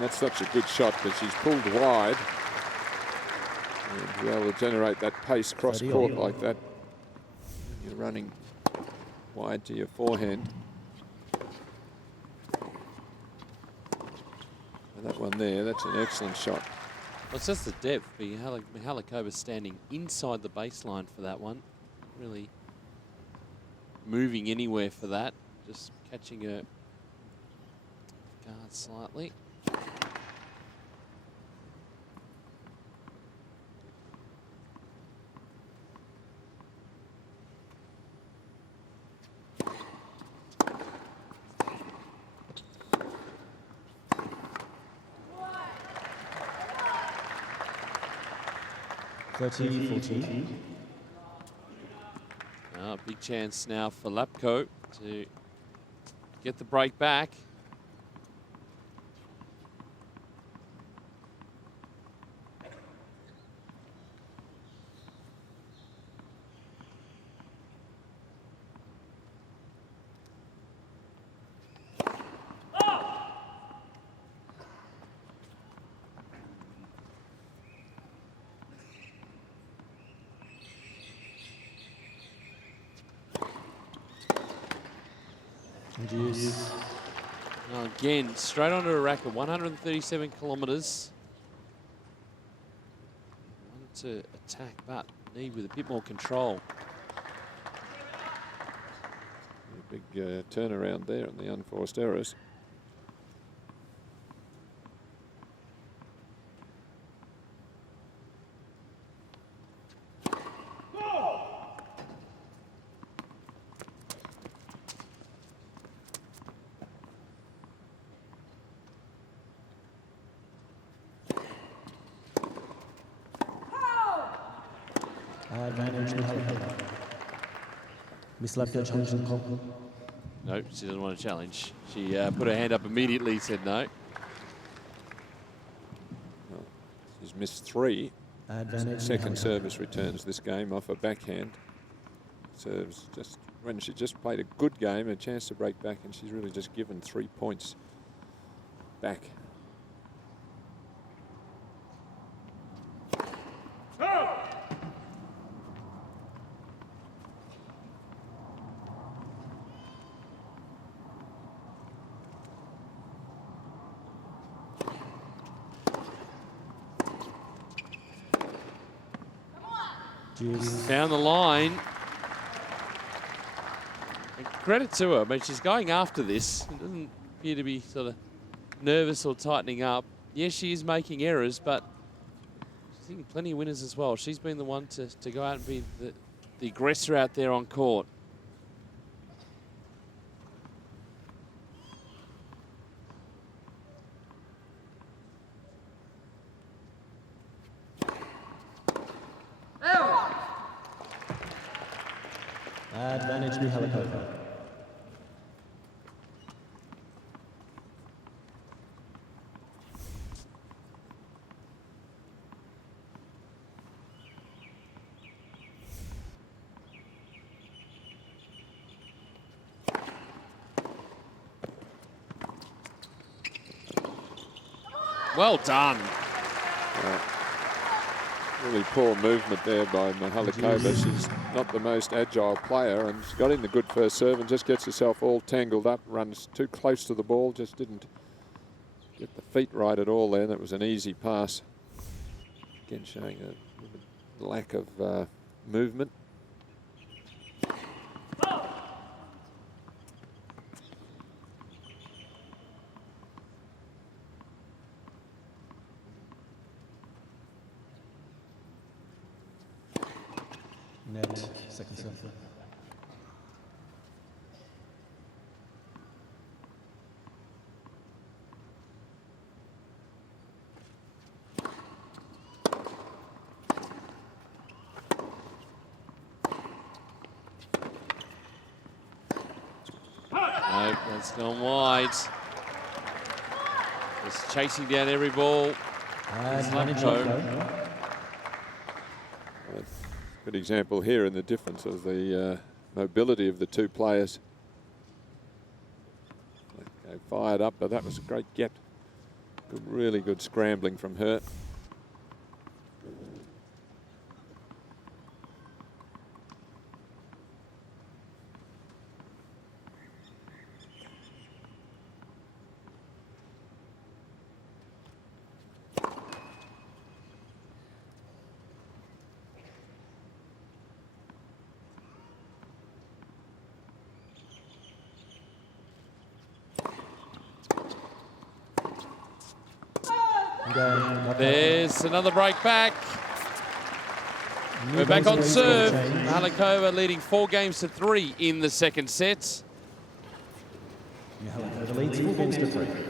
That's such a good shot, but she's pulled wide. And to be able to generate that pace cross-court like that, you're running wide to your forehand. And that one there, that's an excellent shot. Well, it's just the depth. Mihalikova standing inside the baseline for that one. Really moving anywhere for that. Just catching her guard slightly. Big chance now for Lapko to get the break back. Now again, straight onto a racket, 137 kilometres. Wanted to attack, but need with a bit more control. A big turnaround there on the unforced errors. Advantage Mihalikova. Miss Lapko challenged the call. No, she doesn't want to challenge. She put her hand up immediately, said no. Well, she's missed 3. Advantage Second service returns this game off a backhand. Serves just when she just played a good game, a chance to break back, and she's really just given 3 points back. Found the line. And credit to her. I mean, she's going after this. It doesn't appear to be sort of nervous or tightening up. Yes, she is making errors, but she's hitting plenty of winners as well. She's been the one to go out and be the aggressor out there on court. Advantage Mihalikova. Well done. Really poor movement there by Mihalikova. She's not the most agile player, and she's got in the good first serve and just gets herself all tangled up, runs too close to the ball, just didn't get the feet right at all there. That was an easy pass. Again, showing a lack of movement. Net, second serve. Nope, that's gone wide. Just chasing down every ball. Advantage Lapko. Good example here in the difference of the mobility of the two players. Okay, fired up, but that was a great get. Good, really good scrambling from her. There's another break back. We're back on serve. Mihalikova leading 4-3 in the second set. Mihalikova leads 4-3.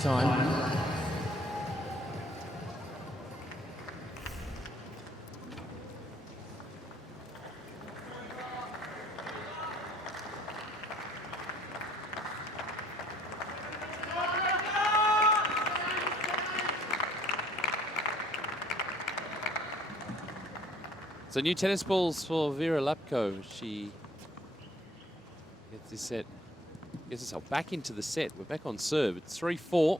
Time. So new tennis balls for Vera Lapko. She gets this set, gets herself back into the set. We're back on serve. It's 3-4.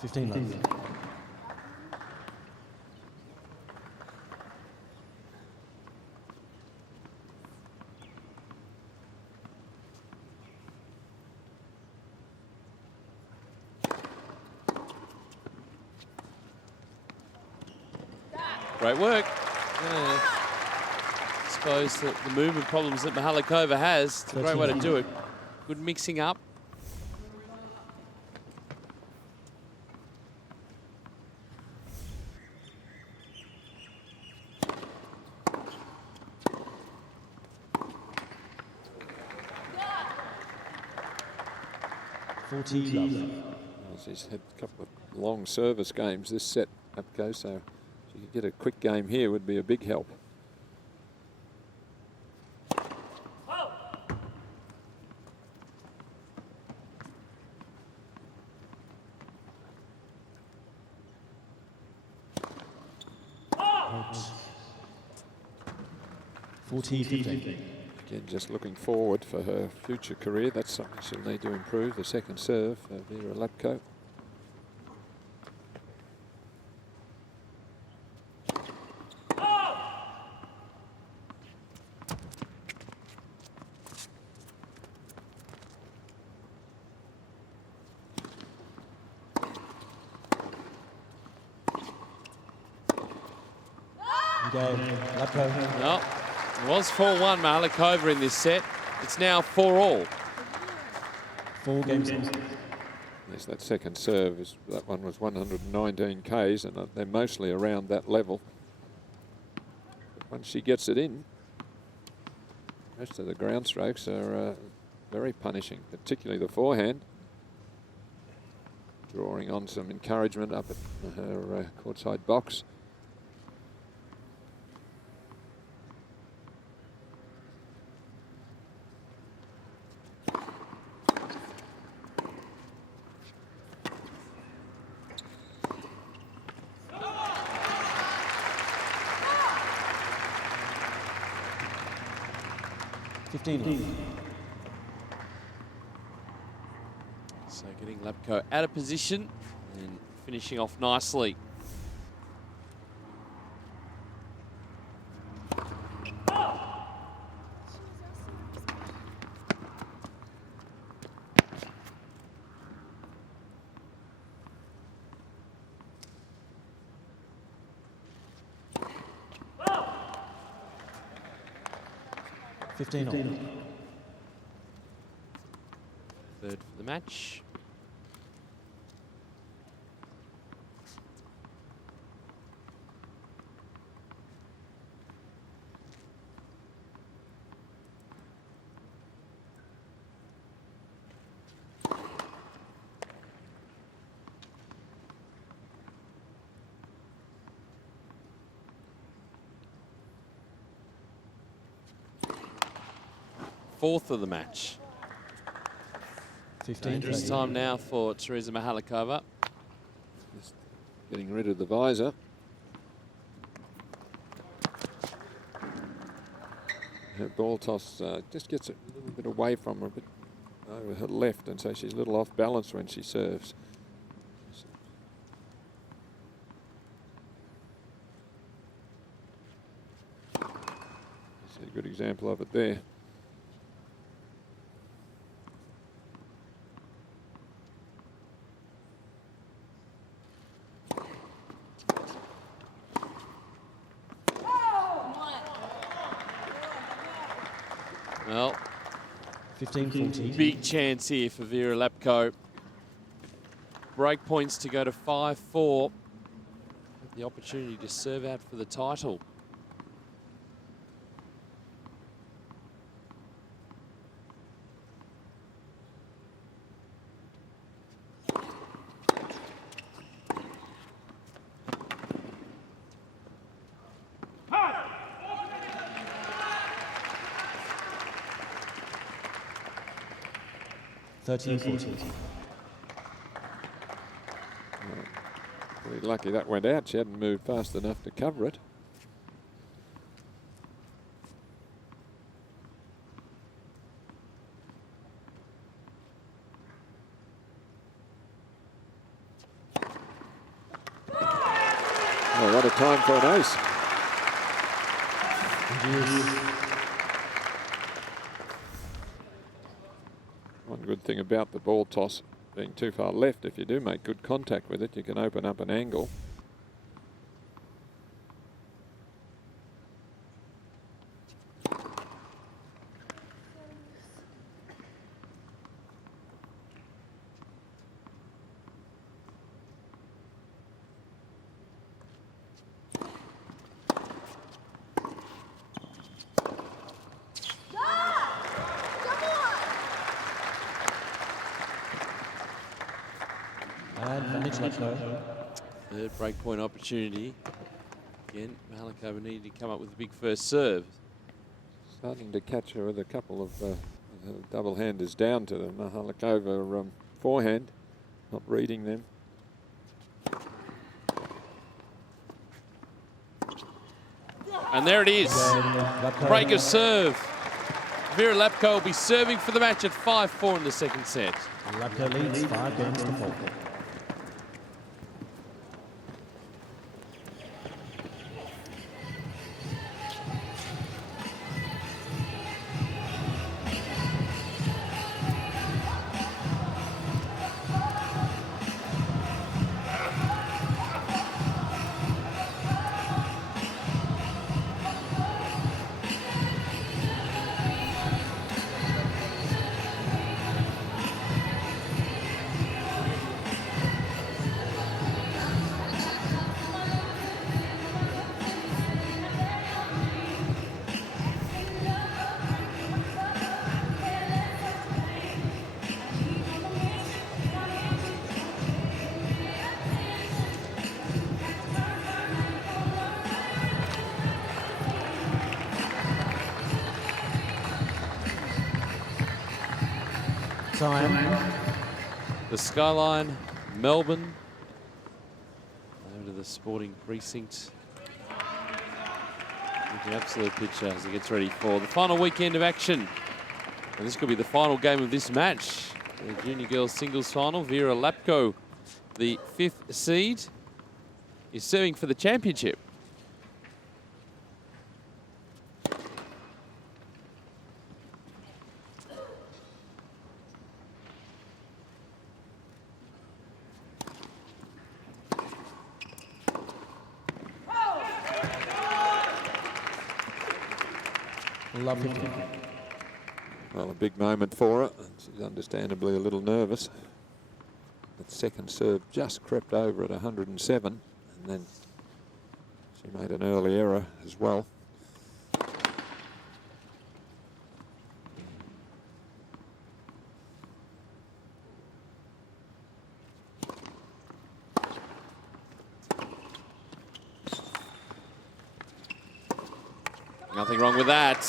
Fifteen left. Great work. Yeah. I suppose that the movement problems that Mihalikova has, it's a great way to do it. Good mixing up. She's had a couple of long service games this set, Lapko, so if she could get a quick game here would be a big help. Out. 40-15. Again, just looking forward for her future career. That's something she'll need to improve. The second serve, Vera Lapko. Lapko. No, it was 4-1 Mihalikova in this set. It's now 4-all. 4 games. Yes, that second serve, that one was 119 Ks, and they're mostly around that level. But once she gets it in, the rest of the ground strokes are very punishing, particularly the forehand. Drawing on some encouragement up at her courtside box. So getting Lapko out of position and finishing off nicely. Third for the match. Fourth of the match. 15. Dangerous time now for Tereza Mihalikova. Just getting rid of the visor. Her ball toss just gets a little bit away from her, a bit over her left, and so she's a little off balance when she serves. See a good example of it there. Well, 15-14. big chance here for Vera Lapko. Break points to go to 5-4. The opportunity to serve out for the title. Pretty lucky that went out. She hadn't moved fast enough to cover it. Oh, what a time for an ace. One good thing about the ball toss being too far left, if you do make good contact with it, you can open up an angle. Lapko. Third breakpoint opportunity. Again, Mihalikova needed to come up with a big first serve. Starting to catch her with a couple of double-handers down to the Mihalikova forehand. Not reading them. And there it is. Break of serve. Vera Lapko will be serving for the match at 5-4 in the second set. Lapko leads 5 games to 4. Time. The Skyline, Melbourne. Over to the sporting precinct. With an absolute picture as he gets ready for the final weekend of action. And this could be the final game of this match. The junior girls singles final. Vera Lapko, the 5th seed, is serving for the championship. Well, a big moment for her. She's understandably a little nervous. That second serve just crept over at 107, and then she made an early error as well. Nothing wrong with that.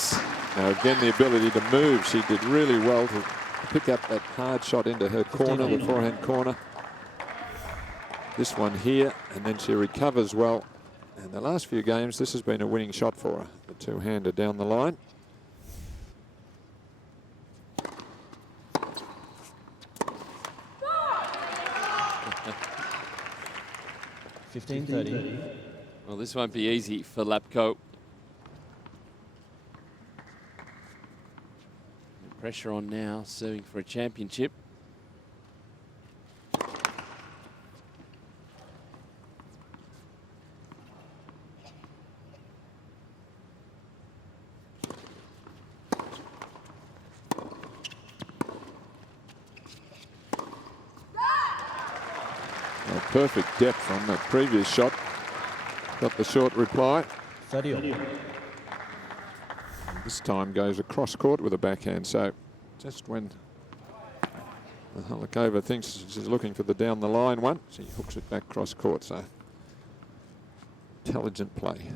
Now again, the ability to move. She did really well to pick up that hard shot into her corner, the forehand corner. This one here, and then she recovers well. And the last few games, this has been a winning shot for her. The two-hander down the line. (15:30). Well, this won't be easy for Lapko. Pressure on now, serving for a championship. Perfect depth on that previous shot. Got the short reply. 30. This time goes across court with a backhand. So just when Mihalikova thinks she's looking for the down the line one, she hooks it back cross court. So intelligent play.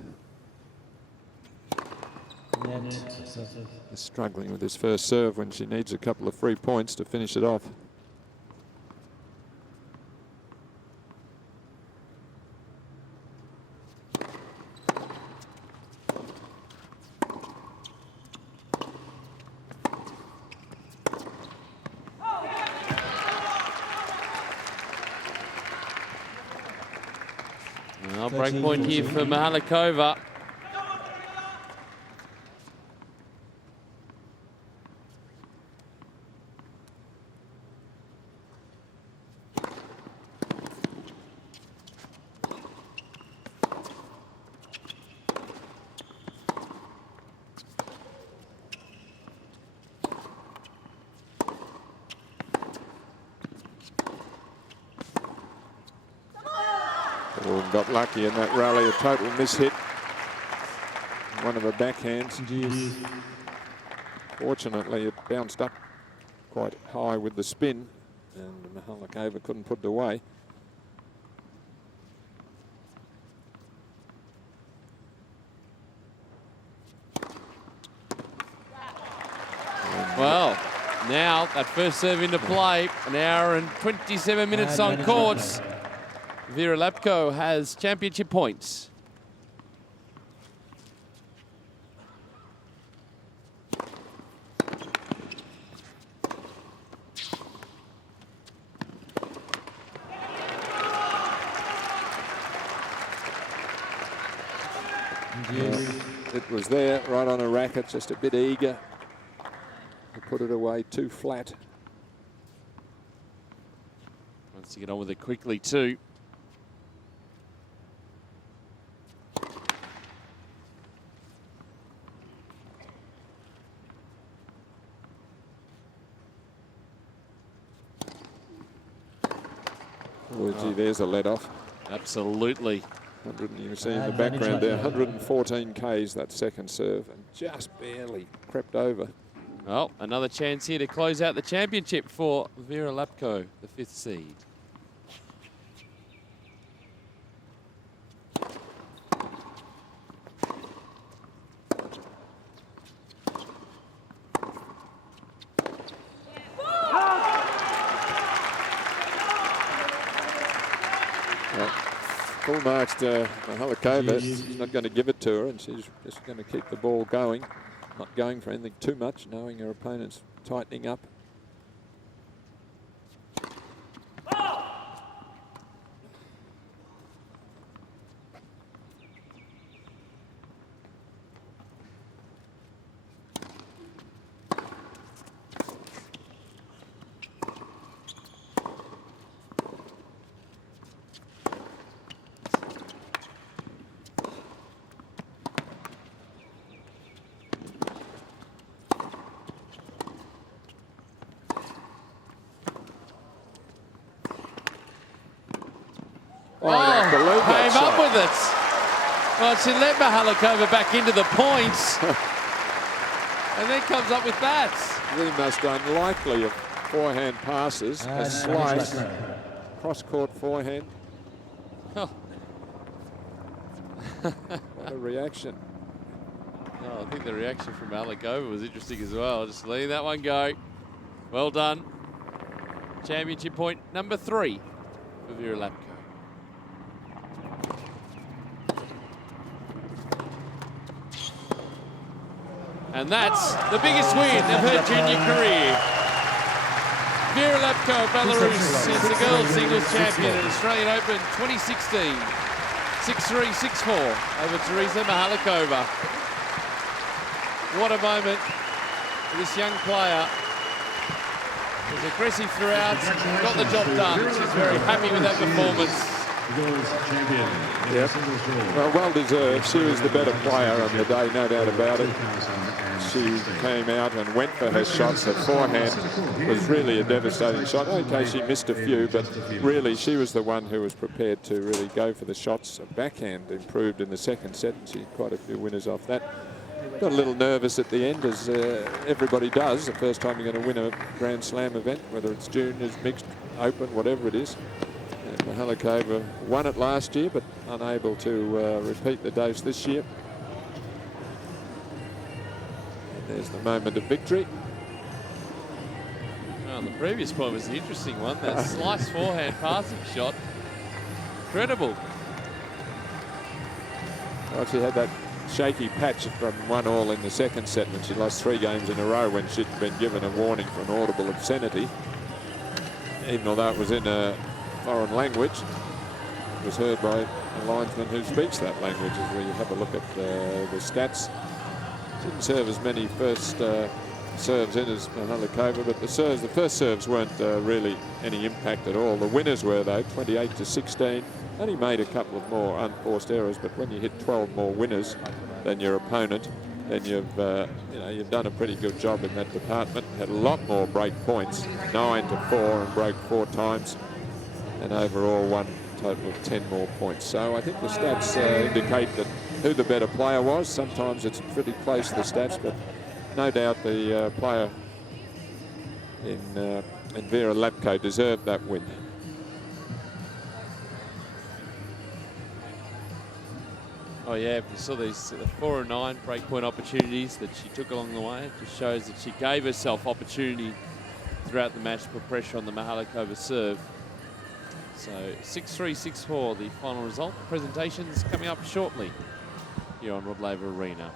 Is struggling with his first serve when she needs a couple of free points to finish it off. Break point here for Mihalikova. Got lucky in that rally, a total mishit. One of her backhands. Fortunately, it bounced up quite high with the spin, and Mihalikova couldn't put it away. Well, now that first serve into play, an hour and 27 minutes on courts. Vera Lapko has championship points. It was there, right on a racket, just a bit eager. He put it away too flat. Wants to get on with it quickly too. Oh, gee, there's a let off. Absolutely. You can see in the background there, 114 Ks that second serve, and just barely crept over. Well, another chance here to close out the championship for Vera Lapko, the 5th seed. Full marks to Mihalikova. She's not going to give it to her, and she's just going to keep the ball going, not going for anything too much, knowing her opponent's tightening up. Came up with it. Well, she let Mihalikova back into the points. And then comes up with that. The most unlikely of forehand passes. A slice, cross-court forehand. Oh. What a reaction. Oh, I think the reaction from Mihalikova was interesting as well. Just letting that one go. Well done. Championship point number 3 for Vera Lapko. And that's the biggest win of her junior career. Vera Lapko of Belarus is the girls singles champion at Australian Open 2016. 6-3, 6-4 over Tereza Mihalikova. What a moment for this young player. Was aggressive throughout, got the job done. She's very happy with that performance. Yep. Well deserved. She was the better player on the day, no doubt about it. She came out and went for her shots. Her forehand was really a devastating shot. Okay, she missed a few, but really she was the one who was prepared to really go for the shots. Her backhand improved in the second set, and she had quite a few winners off that. Got a little nervous at the end, as everybody does, the first time you're going to win a Grand Slam event, whether it's juniors, mixed, open, whatever it is. And Mihalikova won it last year, but unable to repeat the dose this year. There's the moment of victory. Well, the previous point was the interesting one. That slice forehand passing shot. Incredible. Well, she had that shaky patch from 1-all in the second set when she lost 3 games in a row when she'd been given a warning for an audible obscenity. Even although it was in a foreign language, it was heard by a linesman who speaks that language. As we have a look at the stats. Didn't serve as many first serves in as Mihalikova, but the first serves weren't really any impact at all. The winners were, though, 28-16. Only made a couple of more unforced errors, but when you hit 12 more winners than your opponent, then you've done a pretty good job in that department. Had a lot more break points, 9-4, and broke 4 times, and overall won a total of 10 more points. So I think the stats indicate that who the better player was. Sometimes it's pretty close to the stats, but no doubt the player in Vera Lapko deserved that win. Oh yeah, you saw these 4 and 9 breakpoint opportunities that she took along the way. It just shows that she gave herself opportunity throughout the match to put pressure on the Mihalikova serve. So 6-3, 6-4, the final result. The presentation's coming up shortly here on Rod Laver Arena.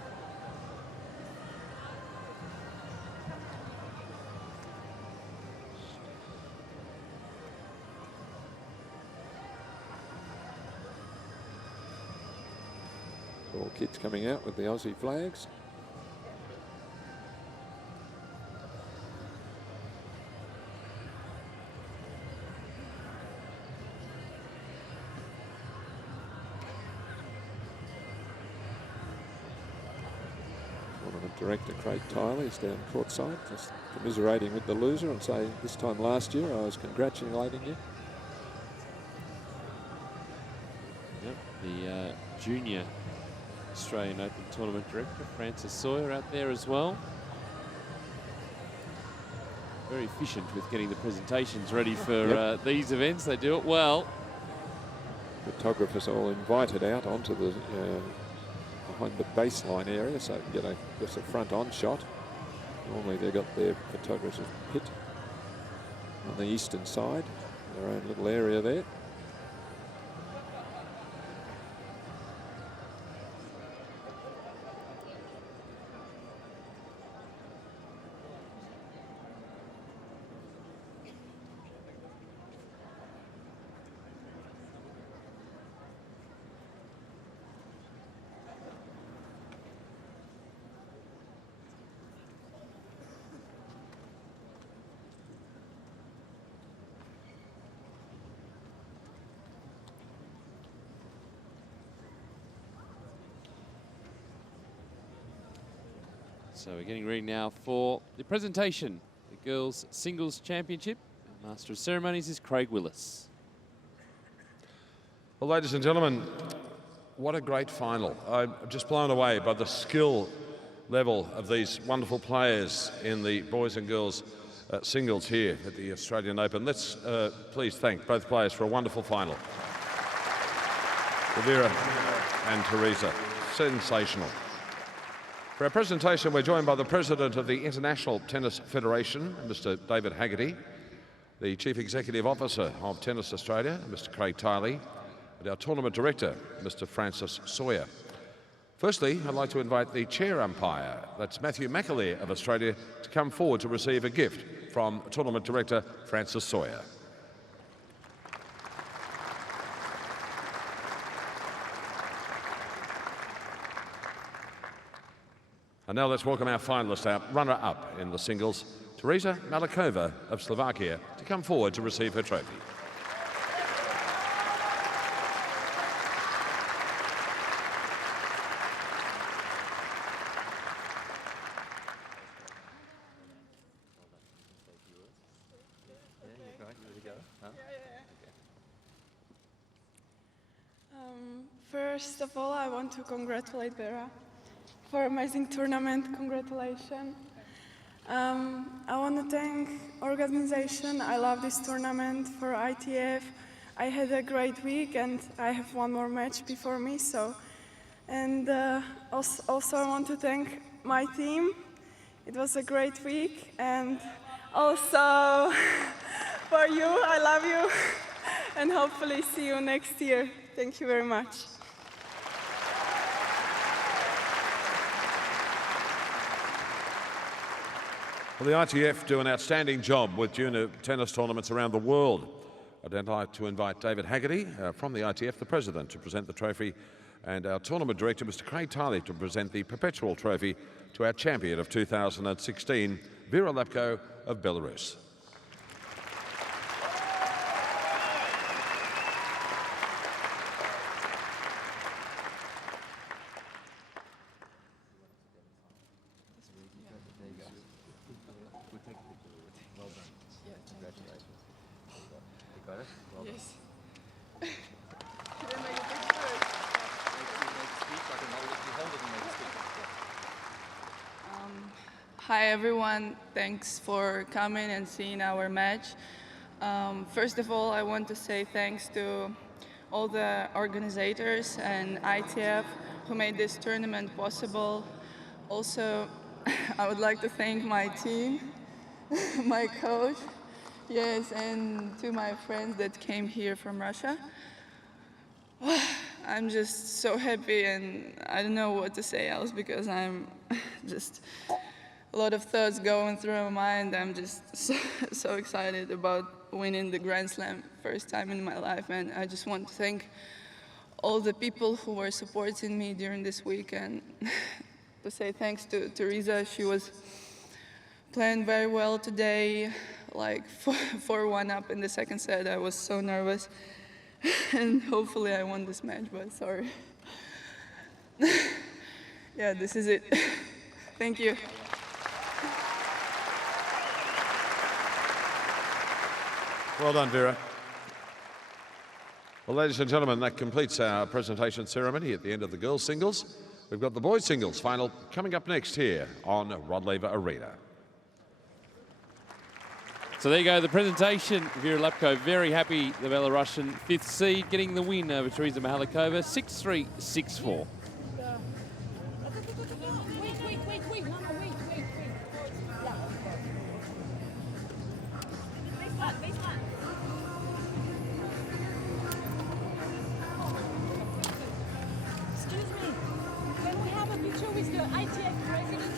All kids coming out with the Aussie flags. Tournament director Craig Tyler is down courtside, just commiserating with the loser and say, this time last year I was congratulating you. Yep, the junior Australian Open Tournament Director, Francis Sawyer, out there as well. Very efficient with getting the presentations ready for these events. They do it well. Photographers are all invited out onto the behind the baseline area so you can get just a front-on shot. Normally they've got their photographer's pit on the eastern side, their own little area there. So we're getting ready now for the presentation. The Girls Singles Championship. And Master of Ceremonies is Craig Willis. Well, ladies and gentlemen, what a great final. I'm just blown away by the skill level of these wonderful players in the boys and girls singles here at the Australian Open. Let's please thank both players for a wonderful final. Vera and Tereza, sensational. For our presentation, we're joined by the President of the International Tennis Federation, Mr. David Haggerty, the Chief Executive Officer of Tennis Australia, Mr. Craig Tiley, and our Tournament Director, Mr. Francis Sawyer. Firstly, I'd like to invite the Chair Umpire, that's Matthew McAleer of Australia, to come forward to receive a gift from Tournament Director Francis Sawyer. And now let's welcome our finalist, our runner-up in the singles, Tereza Mihalikova of Slovakia, to come forward to receive her trophy. First of all, I want to congratulate Vera for amazing tournament. Congratulations. I want to thank organization. I love this tournament for ITF. I had a great week and I have one more match before me. Also I want to thank my team. It was a great week, and also for you, I love you, and hopefully see you next year. Thank you very much. Well, the ITF do an outstanding job with junior tennis tournaments around the world. I'd like to invite David Haggerty from the ITF, the President, to present the trophy, and our Tournament Director, Mr. Craig Tiley, to present the Perpetual Trophy to our champion of 2016, Vera Lapko of Belarus. Hi everyone, thanks for coming and seeing our match. First of all, I want to say thanks to all the organizers and ITF who made this tournament possible. Also, I would like to thank my team, my coach, yes, and to my friends that came here from Russia. I'm just so happy, and I don't know what to say else because I'm just a lot of thoughts going through my mind. I'm just so excited about winning the Grand Slam first time in my life, and I just want to thank all the people who were supporting me during this week, and to say thanks to Tereza. She was playing very well today, like 4-1 up in the second set. I was so nervous, and hopefully I won this match, but sorry. Yeah, this is it. Thank you. Well done, Vera. Well, ladies and gentlemen, that completes our presentation ceremony at the end of the girls' singles. We've got the boys' singles final coming up next here on Rod Laver Arena. So there you go, the presentation. Vera Lapko very happy, the Belarusian 5th seed, getting the win over Tereza Mihalikova, 6-3, 6-4. With the ITF president.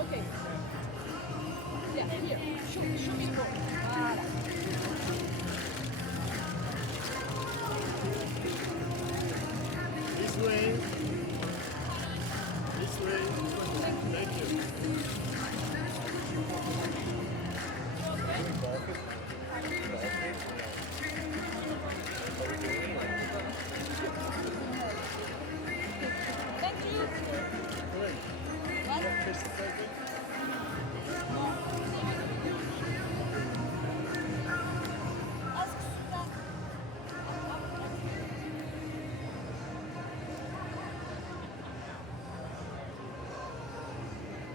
Okay. Yeah, here. Show me more.